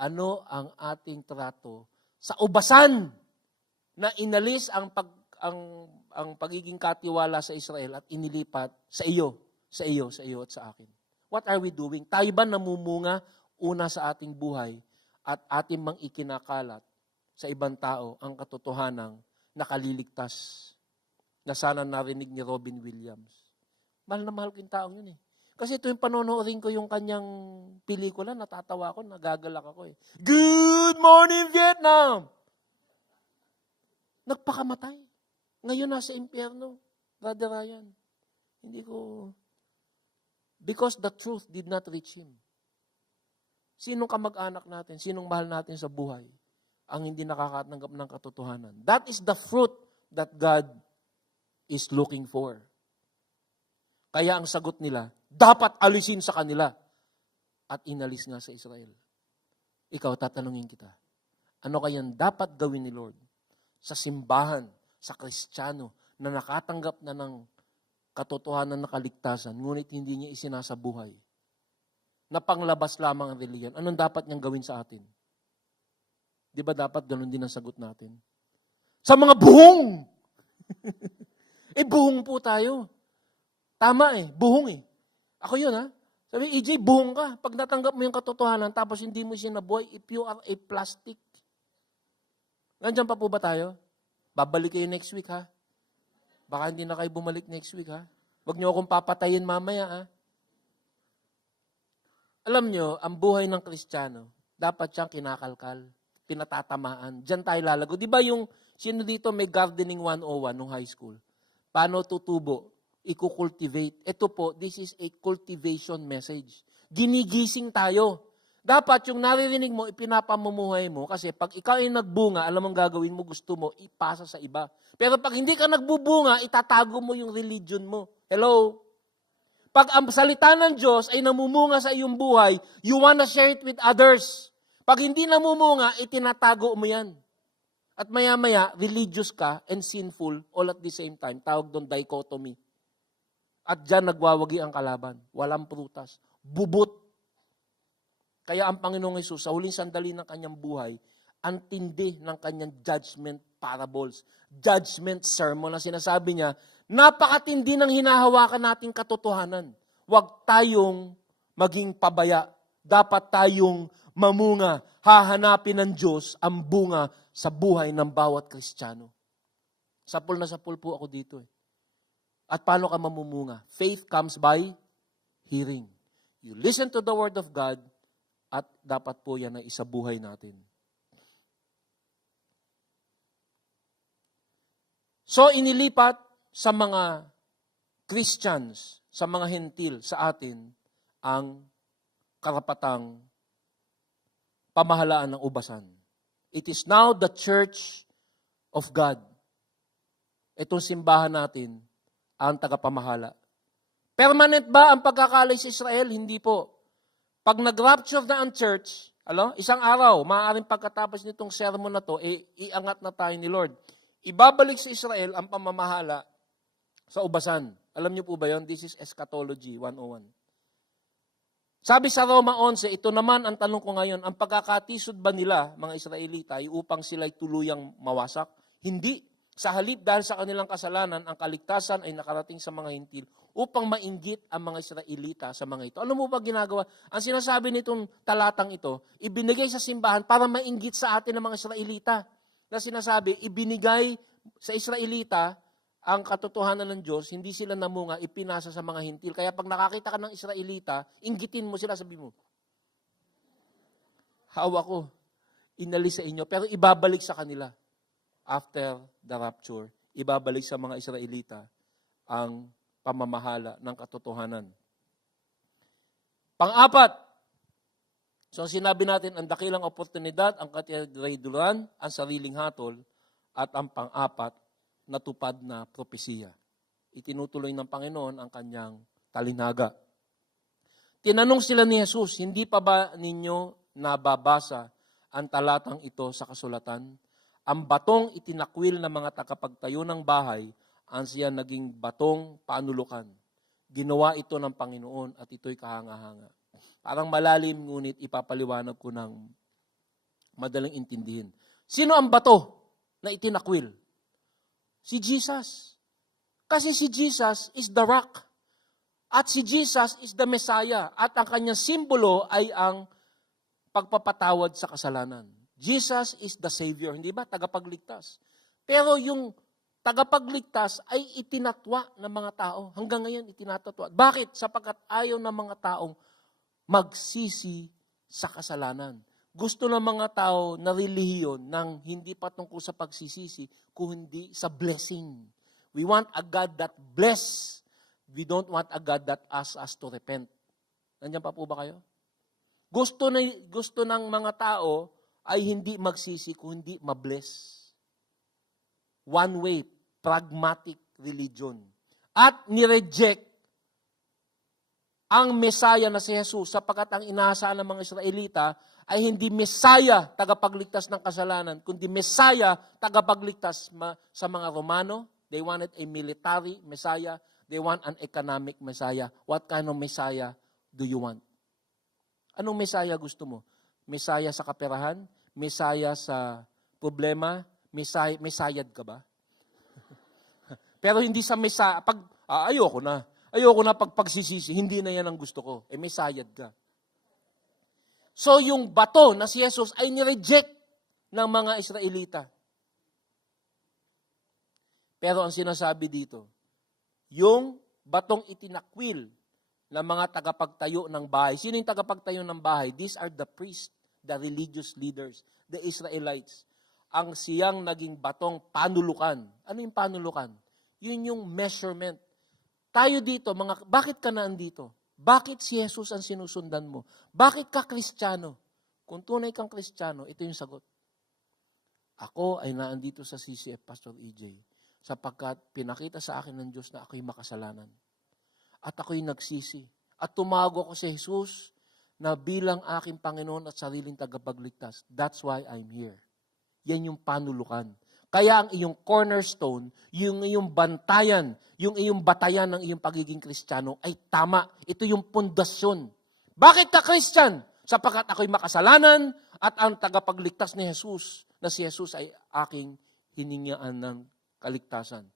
ano ang ating trato sa ubasan na inalis ang pagiging katiwala sa Israel at inilipat sa iyo at sa akin? What are we doing? Tayo ba namumunga una sa ating buhay at ating mang ikinakalat sa ibang tao ang katotohanang nakaliligtas na sana narinig ni Robin Williams? Mahal na mahal ko yung taong yun eh. Kasi ito yung panonoorin ko yung kanyang pelikula, natatawa ako, nagagalak ako eh. Good morning, Vietnam! Nagpakamatay. Ngayon nasa impyerno, Brother Ryan. Because the truth did not reach him. Sinong kamag-anak natin, sinong mahal natin sa buhay, ang hindi nakakatanggap ng katotohanan? That is the fruit that God is looking for. Kaya ang sagot nila, dapat alisin sa kanila. At inalis nga sa Israel. Ikaw, tatanungin kita, ano kayang dapat gawin ni Lord sa simbahan, sa Kristiyano, na nakatanggap na ng katotohanan na kaligtasan, ngunit hindi niya isinasabuhay, na panglabas lamang ang reliyon, anong dapat niyang gawin sa atin? Di ba dapat ganun din ang sagot natin? Sa mga buhong! Buhong po tayo. Tama buhong Ako yun Sabi, EJ, buhong ka. Pag natanggap mo yung katotohanan, tapos hindi mo sinabuhay, if you are a plastic. Nandiyan pa po ba tayo? Babalik kayo next week Baka hindi na kayo bumalik next week Huwag niyo akong papatayin mamaya Alam niyo, ang buhay ng Kristiyano, dapat siyang kinakalkal, pinatatamaan. Diyan tayo lalago. Di ba yung, sino dito may gardening 101 nung high school? Paano tutubo? I-cultivate. Ito po, this is a cultivation message. Ginigising tayo. Dapat yung naririnig mo, ipinapamumuhay mo kasi pag ikaw ay nagbunga, alam mong gagawin mo, gusto mo, ipasa sa iba. Pero pag hindi ka nagbubunga, itatago mo yung religion mo. Hello? Pag ang salita ng Diyos ay namumunga sa iyong buhay, you wanna share it with others. Pag hindi namumunga, itinatago mo yan. At maya-maya, religious ka and sinful all at the same time. Tawag doon dichotomy. At dyan nagwawagi ang kalaban. Walang prutas. Bubot. Kaya ang Panginoong Hesus, sa huling sandali ng kanyang buhay, ang tindi ng kanyang judgment parables. Judgment sermon na sinasabi niya, napakatindi ng hinahawakan nating katotohanan. Huwag tayong maging pabaya. Dapat tayong mamunga. Hahanapin ng Diyos ang bunga sa buhay ng bawat Kristiyano. Sapul na sapul po ako dito At paano ka mamumunga? Faith comes by hearing. You listen to the Word of God at dapat po yan ay isabuhay natin. So, inilipat sa mga Christians, sa mga hentil, sa atin, ang karapatang pamahalaan ng ubasan. It is now the church of God. Itong simbahan natin, ang tagapamahala. Permanent ba ang pagkakalay sa Israel? Hindi po. Pag nag-rapture na ang church, isang araw, maaaring pagkatapos nitong sermon na to, iangat na tayo ni Lord. Ibabalik sa Israel ang pamamahala sa ubasan. Alam niyo po ba yun? This is Eschatology 101. Sabi sa Roma 11, ito naman ang tanong ko ngayon, ang pagkakatisod ba nila, mga Israelita, ay upang sila'y tuluyang mawasak? Hindi. Sa halip dahil sa kanilang kasalanan, ang kaligtasan ay nakarating sa mga hintil upang mainggit ang mga Israelita sa mga ito. Ano mo ba ginagawa? Ang sinasabi nitong talatang ito, ibinigay sa simbahan para mainggit sa atin ng mga Israelita. Na sinasabi, ibinigay sa Israelita ang katotohanan ng Diyos, hindi sila namunga, ipinasa sa mga hintil. Kaya pag nakakita ka ng Israelita, inggitin mo sila, sabi mo, hawa ko, inalis sa inyo, pero ibabalik sa kanila. After the rapture, ibabalik sa mga Israelita ang pamamahala ng katotohanan. Pang-apat, so sinabi natin, ang dakilang oportunidad, ang katedrayduran, ang sariling hatol, at ang pang-apat, natupad na propesiya. Itinutuloy ng Panginoon ang kanyang talinaga. Tinanong sila ni Jesus, hindi pa ba ninyo nababasa ang talatang ito sa kasulatan? Ang batong itinakwil ng mga takapagtayo ng bahay, ang siya naging batong panulukan. Ginawa ito ng Panginoon at ito'y kahanga-hanga. Parang malalim, ngunit ipapaliwanag ko ng madaling intindihin. Sino ang bato na itinakwil? Si Jesus. Kasi si Jesus is the rock. At si Jesus is the Messiah. At ang kanyang simbolo ay ang pagpapatawad sa kasalanan. Jesus is the Savior, hindi ba? Tagapagligtas. Pero yung tagapagligtas ay itinatwa ng mga tao. Hanggang ngayon, itinatatwa. Bakit? Sapagkat ayaw ng mga taong magsisi sa kasalanan. Gusto ng mga tao na relihiyon ng hindi patungkol sa pagsisisi, kundi sa blessing. We want a God that bless. We don't want a God that asks us to repent. Nandiyan pa po ba kayo? Gusto ng mga tao ay hindi magsisi, kundi mabless. One way, pragmatic religion. At nireject ang Messiah na si Jesus sapagkat ang inaasahan ng mga Israelita ay hindi Messiah tagapagligtas ng kasalanan, kundi Messiah tagapagligtas sa mga Romano, They wanted a military Messiah. They want an economic Messiah. What kind of Messiah do you want? Anong Messiah gusto mo? Messiah sa kaperahan? Messiah sa problema? Messiah ka ba? Pero hindi sa Messiah. Ayoko na. Ayoko na pagsisisi. Hindi na yan ang gusto ko. Messiah ka. So yung bato na si Jesus ay nireject ng mga Israelita. Pero ang sinasabi dito, yung batong itinakwil ng mga tagapagtayo ng bahay. Sino yung tagapagtayo ng bahay? These are the priests, the religious leaders, the Israelites. Ang siyang naging batong panulukan. Ano yung panulukan? Yun yung measurement. Tayo dito, bakit ka naandito? Bakit si Jesus ang sinusundan mo? Bakit ka Kristiyano? Kung tunay kang Kristiyano, ito yung sagot. Ako ay naandito sa CCF, Pastor EJ, sapagkat pinakita sa akin ng Diyos na ako'y makasalanan. At ako'y nagsisi. At tumago ko si Jesus na bilang aking Panginoon at sariling tagapagligtas. That's why I'm here. Yan yung panulukan. Kaya ang iyong cornerstone, yung iyong bantayan, yung iyong batayan ng iyong pagiging Kristiyano ay tama. Ito yung pundasyon. Bakit ka Kristyan? Sapagkat ako'y makasalanan at ang tagapagligtas ni Jesus, na si Jesus ay aking hiningaan ng kaligtasan.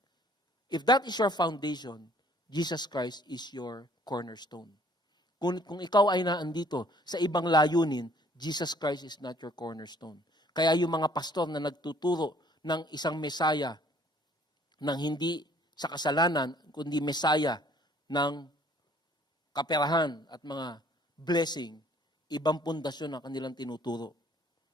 If that is your foundation, Jesus Christ is your cornerstone. Kung ikaw ay naandito sa ibang layunin, Jesus Christ is not your cornerstone. Kaya yung mga pastor na nagtuturo ng isang Mesaya ng hindi sa kasalanan, kundi Mesaya ng kaperahan at mga blessing, ibang pundasyon ang kanilang tinuturo.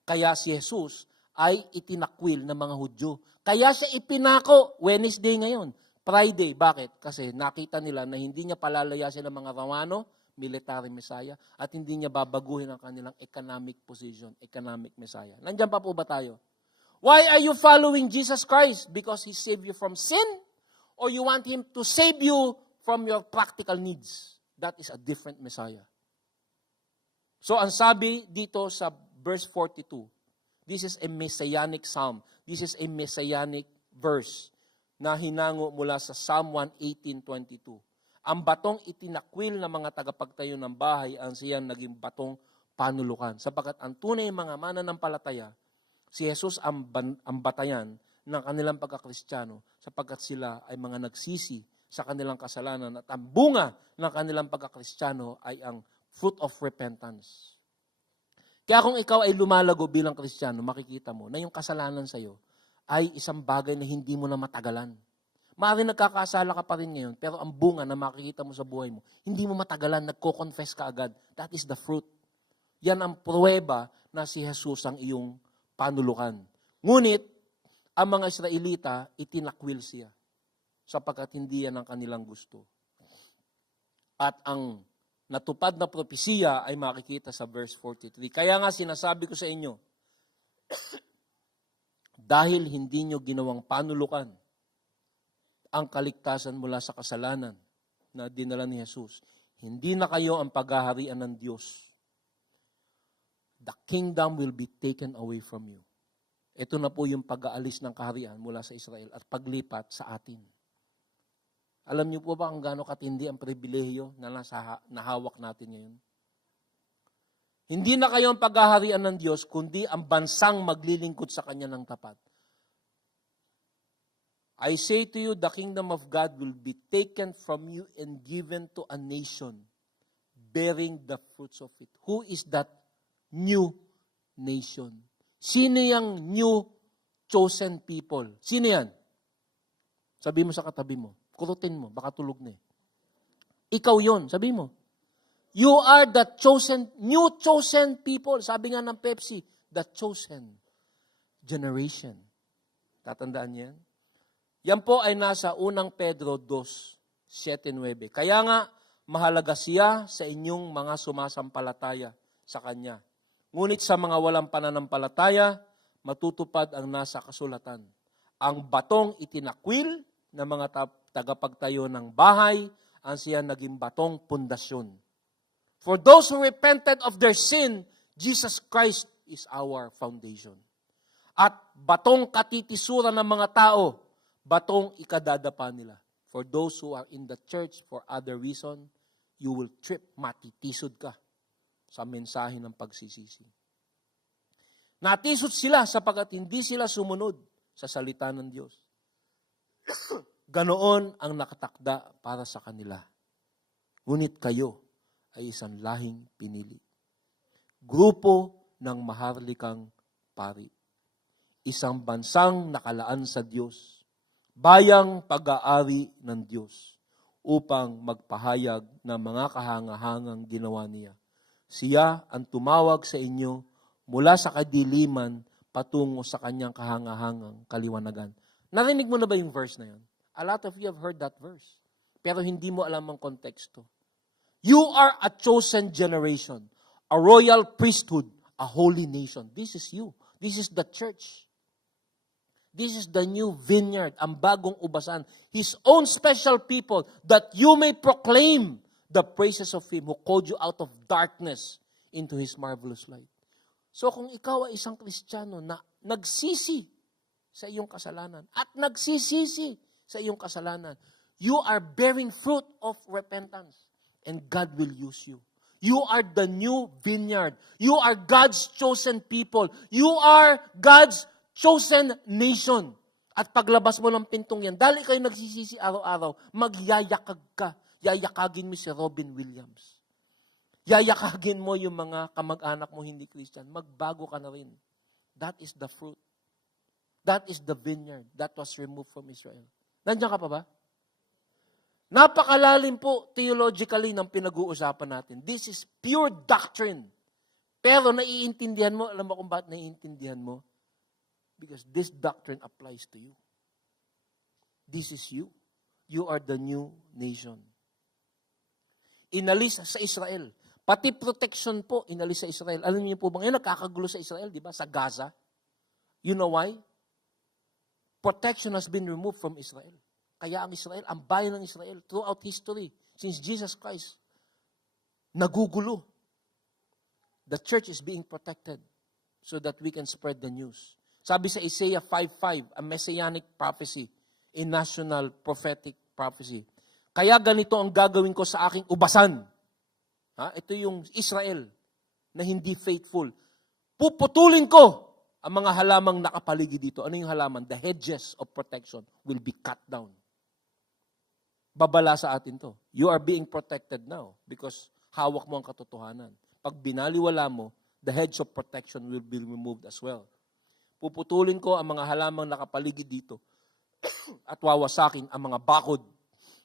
Kaya si Jesus ay itinakwil ng mga Hudyo. Kaya siya ipinako, Wednesday ngayon, Friday. Bakit? Kasi nakita nila na hindi niya palalayasin ng mga Romano, military Messiah, at hindi niya babaguhin ang kanilang economic position, economic Messiah. Nandiyan pa po ba tayo? Why are you following Jesus Christ? Because He saved you from sin? Or you want Him to save you from your practical needs? That is a different Messiah. So ang sabi dito sa verse 42, this is a messianic psalm. This is a messianic verse na hinango mula sa Psalm 118:22. Ang batong itinakwil ng mga tagapagtayo ng bahay ang siyang naging batong panulukan. Sapagkat ang tunay mga mananampalataya, si Jesus ang batayan ng kanilang pagkakristyano sapagkat sila ay mga nagsisi sa kanilang kasalanan at ang bunga ng kanilang pagkakristyano ay ang fruit of repentance. Kaya kung ikaw ay lumalago bilang Kristiyano, makikita mo na yung kasalanan sa'yo ay isang bagay na hindi mo na matagalan. Maaaring nagkakasala ka pa rin ngayon, pero ang bunga na makikita mo sa buhay mo, hindi mo matagalan, nagko-confess ka agad. That is the fruit. Yan ang pruweba na si Jesus ang iyong panulukan. Ngunit, ang mga Israelita, itinakwil siya sapagkat hindi yan ang kanilang gusto. At ang natupad na propesiya ay makikita sa verse 43. Kaya nga sinasabi ko sa inyo, dahil hindi nyo ginawang panulukan ang kaligtasan mula sa kasalanan na dinala ni Jesus, hindi na kayo ang paghaharian ng Diyos. The kingdom will be taken away from you. Ito na po yung pag-aalis ng kaharian mula sa Israel at paglipat sa atin. Alam niyo po ba kung gaano katindi ang pribilehiyo na nahawak natin ngayon? Hindi na kayo ang paghaharian ng Diyos, kundi ang bansang maglilingkod sa Kanya ng tapat. I say to you, the kingdom of God will be taken from you and given to a nation bearing the fruits of it. Who is that new nation? Sino yung new chosen people? Sino yan? Sabi mo sa katabi mo. Kurutin mo, baka tulog na eh. Ikaw yon, sabi mo. You are the chosen, new chosen people. Sabi nga ng Pepsi, the chosen generation. Tatandaan niyo yan? Yan po ay nasa unang Pedro 2:7-9. Kaya nga, mahalaga siya sa inyong mga sumasampalataya sa Kanya. Ngunit sa mga walang pananampalataya, matutupad ang nasa kasulatan. Ang batong itinakwil ng mga tagapagtayo ng bahay, ang siya naging batong pundasyon. For those who repented of their sin, Jesus Christ is our foundation. At batong katitisura ng mga tao batong ikadadapa nila. For those who are in the church for other reason, you will trip, matitisod ka sa mensahe ng pagsisisi. Natisod sila sapagkat hindi sila sumunod sa salita ng Diyos. Ganoon ang nakatakda para sa kanila. Ngunit kayo ay isang lahing pinili. Grupo ng maharlikang pari. Isang bansang nakalaan sa Diyos. Bayang pag-aari ng Diyos upang magpahayag ng mga kahangahangang ginawa niya. Siya ang tumawag sa inyo mula sa kadiliman patungo sa kanyang kahangahangang kaliwanagan. Narinig mo na ba yung verse na yun? A lot of you have heard that verse. Pero hindi mo alam ang konteksto. You are a chosen generation, a royal priesthood, a holy nation. This is you. This is the church. This is the new vineyard, ang bagong ubasan. His own special people, that you may proclaim the praises of Him who called you out of darkness into His marvelous light. So kung ikaw ay isang Kristiyano na nagsisi sa iyong kasalanan at nagsisisi sa iyong kasalanan, you are bearing fruit of repentance and God will use you. You are the new vineyard. You are God's chosen people. You are God's chosen nation. At paglabas mo ng pintong yan, dahil kayo nagsisisi araw-araw, magyayakag ka. Yayakagin mo si Robin Williams. Yayakagin mo yung mga kamag-anak mo hindi Christian. Magbago ka na rin. That is the fruit. That is the vineyard that was removed from Israel. Nandiyan ka pa ba? Napakalalim po theologically ng pinag-uusapan natin. This is pure doctrine. Pero naiintindihan mo, alam mo kung bakit naiintindihan mo? Because this doctrine applies to you. This is you. You are the new nation. Inalis sa Israel. Pati protection po, inalis sa Israel. Alam niyo po ba ngayon, nakakagulo sa Israel, di ba? Sa Gaza. You know why? Protection has been removed from Israel. Kaya ang Israel, ang bayan ng Israel, throughout history, since Jesus Christ, nagugulo. The church is being protected so that we can spread the news. Sabi sa Isaiah 5:5, a messianic prophecy, a national prophetic prophecy. Kaya ganito ang gagawin ko sa aking ubasan. Ito yung Israel na hindi faithful. Puputulin ko ang mga halamang nakapaligid dito. Ano yung halaman? The hedges of protection will be cut down. Babala sa atin to. You are being protected now because hawak mo ang katotohanan. Pag binaliwala mo, the hedge of protection will be removed as well. Puputulin ko ang mga halamang nakapaligid dito at wawasakin ang mga bakod.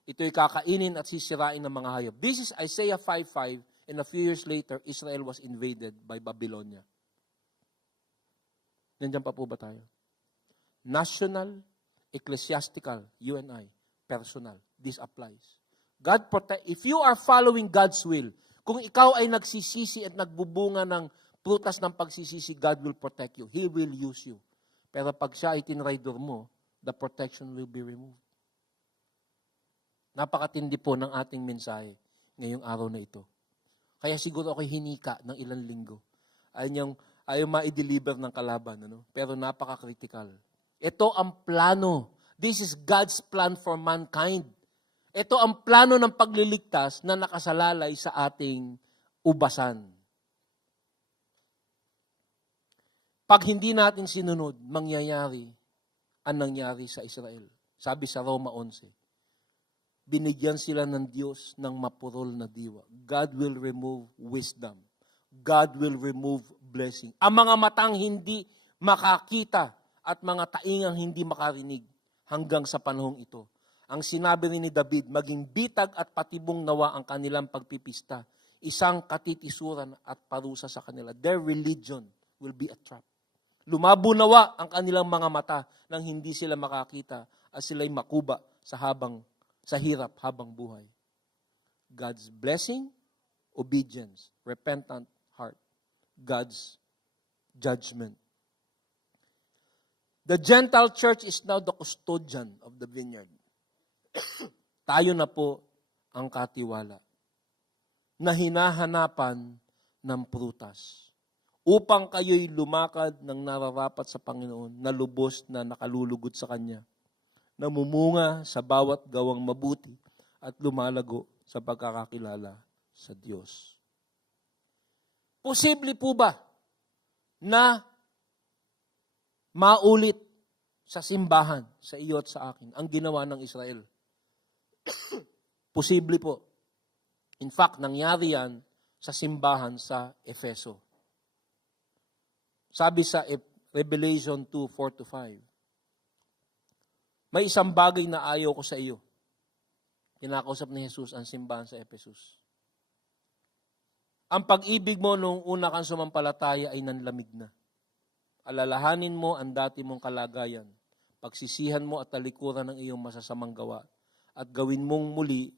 Ito'y kakainin at sisirain ng mga hayop. This is Isaiah 5:5, and a few years later, Israel was invaded by Babylonia. Nandiyan pa po ba tayo? National, ecclesiastical, you and I, personal. This applies. If you are following God's will, kung ikaw ay nagsisisi at nagbubunga ng prutas ng pagsisisi, God will protect you. He will use you. Pero pag siya ay tinraidor mo, the protection will be removed. Napakatindi po ng ating mensahe ngayong araw na ito. Kaya siguro ako'y hinika ng ilang linggo. Ayaw ma-deliver ng kalaban. Pero napaka-critical. Ito ang plano. This is God's plan for mankind. Ito ang plano ng pagliligtas na nakasalalay sa ating ubasan. Pag hindi natin sinunod, mangyayari ang nangyari sa Israel. Sabi sa Roma 11, binigyan sila ng Diyos ng mapurol na diwa. God will remove wisdom. God will remove blessing. Ang mga matang hindi makakita at mga taingang hindi makarinig hanggang sa panahong ito. Ang sinabi rin ni David, maging bitag at patibong nawa ang kanilang pagpipista. Isang katitisuran at parusa sa kanila. Their religion will be a trap. Lumabo nawa ang kanilang mga mata nang hindi sila makakita at sila'y makuba sa hirap habang buhay. God's blessing, obedience, repentant heart. God's judgment. The Gentile church is now the custodian of the vineyard. Tayo na po ang katiwala na hinahanapan ng prutas upang kayo'y lumakad ng nararapat sa Panginoon na lubos na nakalulugod sa Kanya. namumunga sa bawat gawang mabuti at lumalago sa pagkakakilala sa Diyos. Posible po ba na maulit sa simbahan, sa iyo at sa akin, ang ginawa ng Israel? Posible po. In fact, nangyari yan sa simbahan sa Efeso. Sabi sa Revelation 2:4-5, may isang bagay na ayaw ko sa iyo. Kinakausap ni Jesus ang simbahan sa Ephesus. Ang pag-ibig mo noong una kang sumampalataya ay nanlamig na. Alalahanin mo ang dati mong kalagayan, pagsisihan mo at talikuran ng iyong masasamang gawa, at gawin mong muli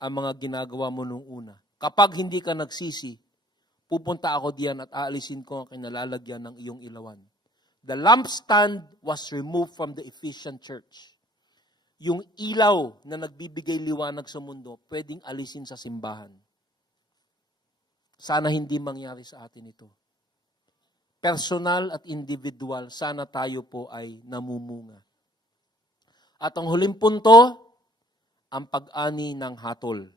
ang mga ginagawa mo noong una. Kapag hindi ka nagsisi, pupunta ako diyan at aalisin ko ang kinalalagyan ng iyong ilawan. The lampstand was removed from the Ephesian church. Yung ilaw na nagbibigay liwanag sa mundo, pwedeng alisin sa simbahan. Sana hindi mangyari sa atin ito. Personal at individual, sana tayo po ay namumunga. At ang huling punto, ang pag-ani ng hatol.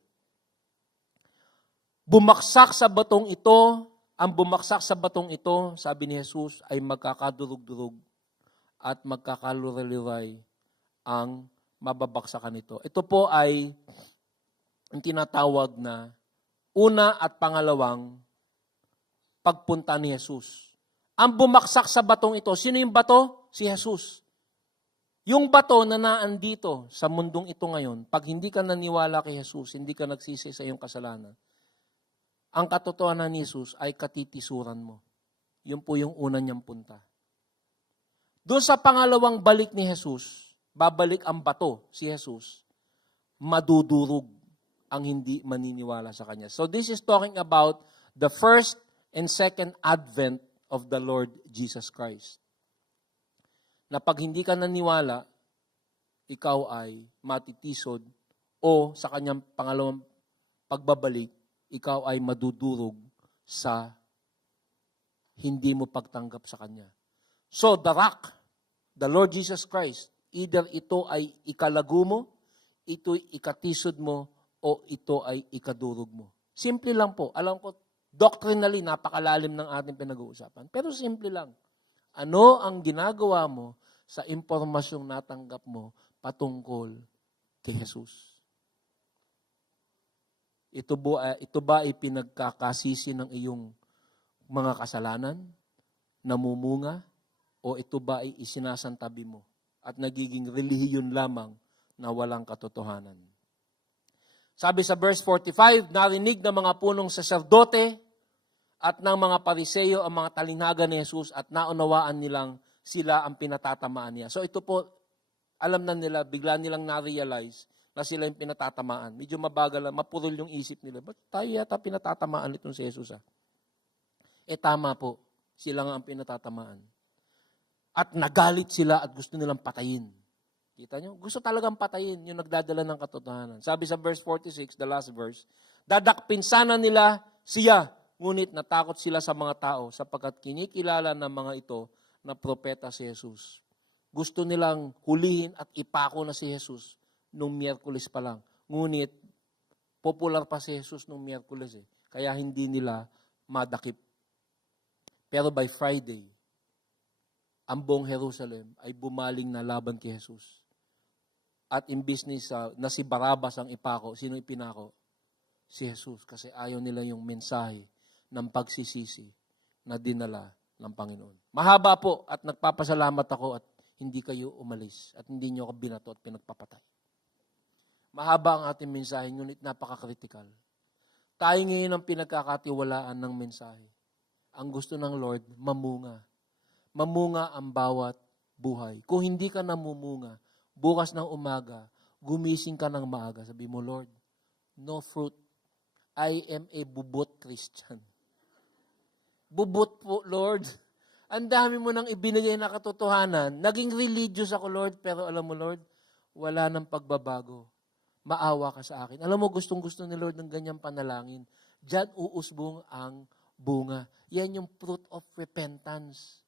Bumaksak sa batong ito, ang bumaksak sa batong ito, sabi ni Jesus, ay magkakadurog-durog at magkakaluraliray ang mababaksakan ito. Ito po ay ang tinatawag na una at pangalawang pagpunta ni Jesus. Ang bumaksak sa batong ito, sino yung bato? Si Jesus. Yung bato na naandito sa mundong ito ngayon, pag hindi ka naniwala kay Jesus, hindi ka nagsisi sa iyong kasalanan, ang katotohanan ni Jesus ay katitisuran mo. Yun po yung una niyang punta. Doon sa pangalawang balik ni Jesus, babalik ang bato, si Jesus, madudurog ang hindi maniniwala sa Kanya. So this is talking about the first and second advent of the Lord Jesus Christ. Na pag hindi ka naniwala, ikaw ay matitisod o sa Kanyang pangalawang pagbabalik, ikaw ay madudurog sa hindi mo pagtanggap sa Kanya. So, the rock, the Lord Jesus Christ, either ito ay ikalago mo, ito'y ikatisod mo, o ito ay ikadurog mo. Simple lang po. Alam ko, doctrinally, napakalalim ng ating pinag-uusapan. Pero simple lang. Ano ang ginagawa mo sa impormasyong natanggap mo patungkol kay Jesus? Ito ba ay pinagkakasisi ng iyong mga kasalanan, namumunga, o ito ba ay isinasantabi mo at nagiging relihiyon lamang na walang katotohanan? Sabi sa verse 45, narinig ng mga punong saserdote at ng mga pariseyo ang mga talinghaga ni Jesus at naunawaan nilang sila ang pinatatamaan niya. So ito po, alam na nila, bigla nilang na-realize na sila yung pinatatamaan. Medyo mabagal lang, mapurol yung isip nila. Ba't tayo yata pinatatamaan itong si Jesus? Tama po, sila nga ang pinatatamaan. At nagalit sila at gusto nilang patayin. Kita nyo? Gusto talagang patayin yung nagdadala ng katotohanan. Sabi sa verse 46, the last verse, dadakpin sana nila siya, ngunit natakot sila sa mga tao sapagkat kinikilala ng mga ito na propeta si Jesus. Gusto nilang hulihin at ipako na si Jesus nung Miyerkules pa lang. Ngunit, popular pa si Jesus nung Miyerkules Kaya hindi nila madakip. Pero by Friday, ang buong Jerusalem ay bumaling na laban kay Jesus. At imbis na si Barabas ang ipako, sino ipinako? Si Jesus. Kasi ayaw nila yung mensahe ng pagsisisi na dinala ng Panginoon. Mahaba po at nagpapasalamat ako at hindi kayo umalis at hindi nyo ako binato at pinagpapatay. Mahaba ang ating mensahe, ngunit napaka-critical. Tayo ngayon ang pinagkakatiwalaan ng mensahe. Ang gusto ng Lord, mamunga. Mamunga ang bawat buhay. Kung hindi ka namumunga, bukas ng umaga, gumising ka ng maaga. Sabi mo, Lord, no fruit. I am a bubot Christian. Bubot po, Lord. Ang dami mo nang ibinigay na katotohanan. Naging religious ako, Lord, pero alam mo, Lord, wala nang pagbabago. Maawa ka sa akin. Alam mo, gustong-gusto ni Lord ng ganyang panalangin. Diyan uusbong ang bunga. Yan yung fruit of repentance.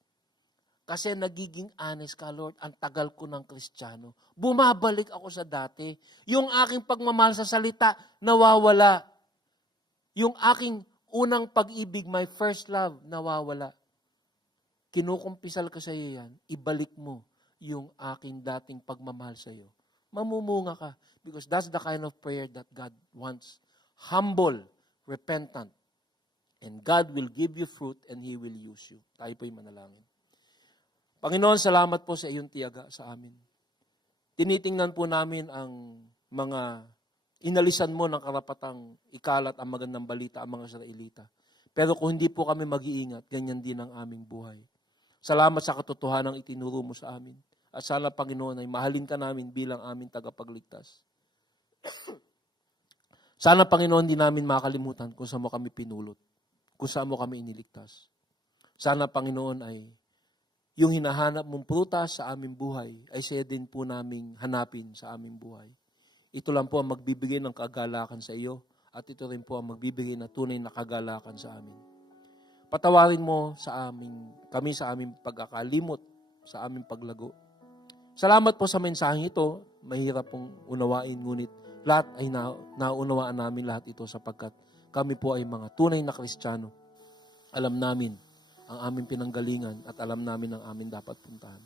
Kasi nagiging honest ka, Lord, ang tagal ko ng Kristiyano. Bumabalik ako sa dati. Yung aking pagmamahal sa salita, nawawala. Yung aking unang pag-ibig, my first love, nawawala. Kinukumpisal ko sa iyo yan, ibalik mo yung aking dating pagmamahal sa iyo. Mamumunga ka. Because that's the kind of prayer that God wants. Humble, repentant. And God will give you fruit and He will use you. Tayo po'y manalangin. Panginoon, salamat po sa iyong tiyaga sa amin. Tinitingnan po namin ang mga inalisan mo ng karapatang ikalat ang magandang balita ang mga Israelita. Pero kung hindi po kami mag-iingat, ganyan din ang aming buhay. Salamat sa katotohanang itinuro mo sa amin. At sana, Panginoon, ay mahalin ka namin bilang aming tagapagligtas. Sana, Panginoon, di namin makalimutan kung saan mo kami pinulot, kung saan mo kami iniligtas. Sana, Panginoon, ay yung hinahanap mong prutas sa aming buhay ay siya din po naming hanapin sa aming buhay. Ito lang po ang magbibigay ng kagalakan sa iyo at ito rin po ang magbibigay ng tunay na kagalakan sa amin. Patawarin mo kami sa aming pagkakalimot, sa aming paglago. Salamat po sa mensaheng ito. Mahirap pong unawain, ngunit lahat ay naunawaan namin lahat ito sapagkat kami po ay mga tunay na Kristiyano. Alam namin ang aming pinanggalingan at alam namin ang aming dapat puntahan.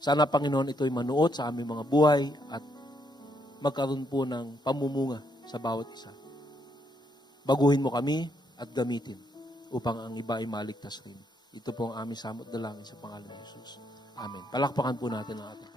Sana, Panginoon, ito'y manuot sa aming mga buhay at magkaroon po ng pamumunga sa bawat isa. Baguhin mo kami at gamitin upang ang iba ay maligtas rin. Ito po ang aming samot dalangin sa pangalan ni Jesus. Amen. Palakpakan po natin ang ating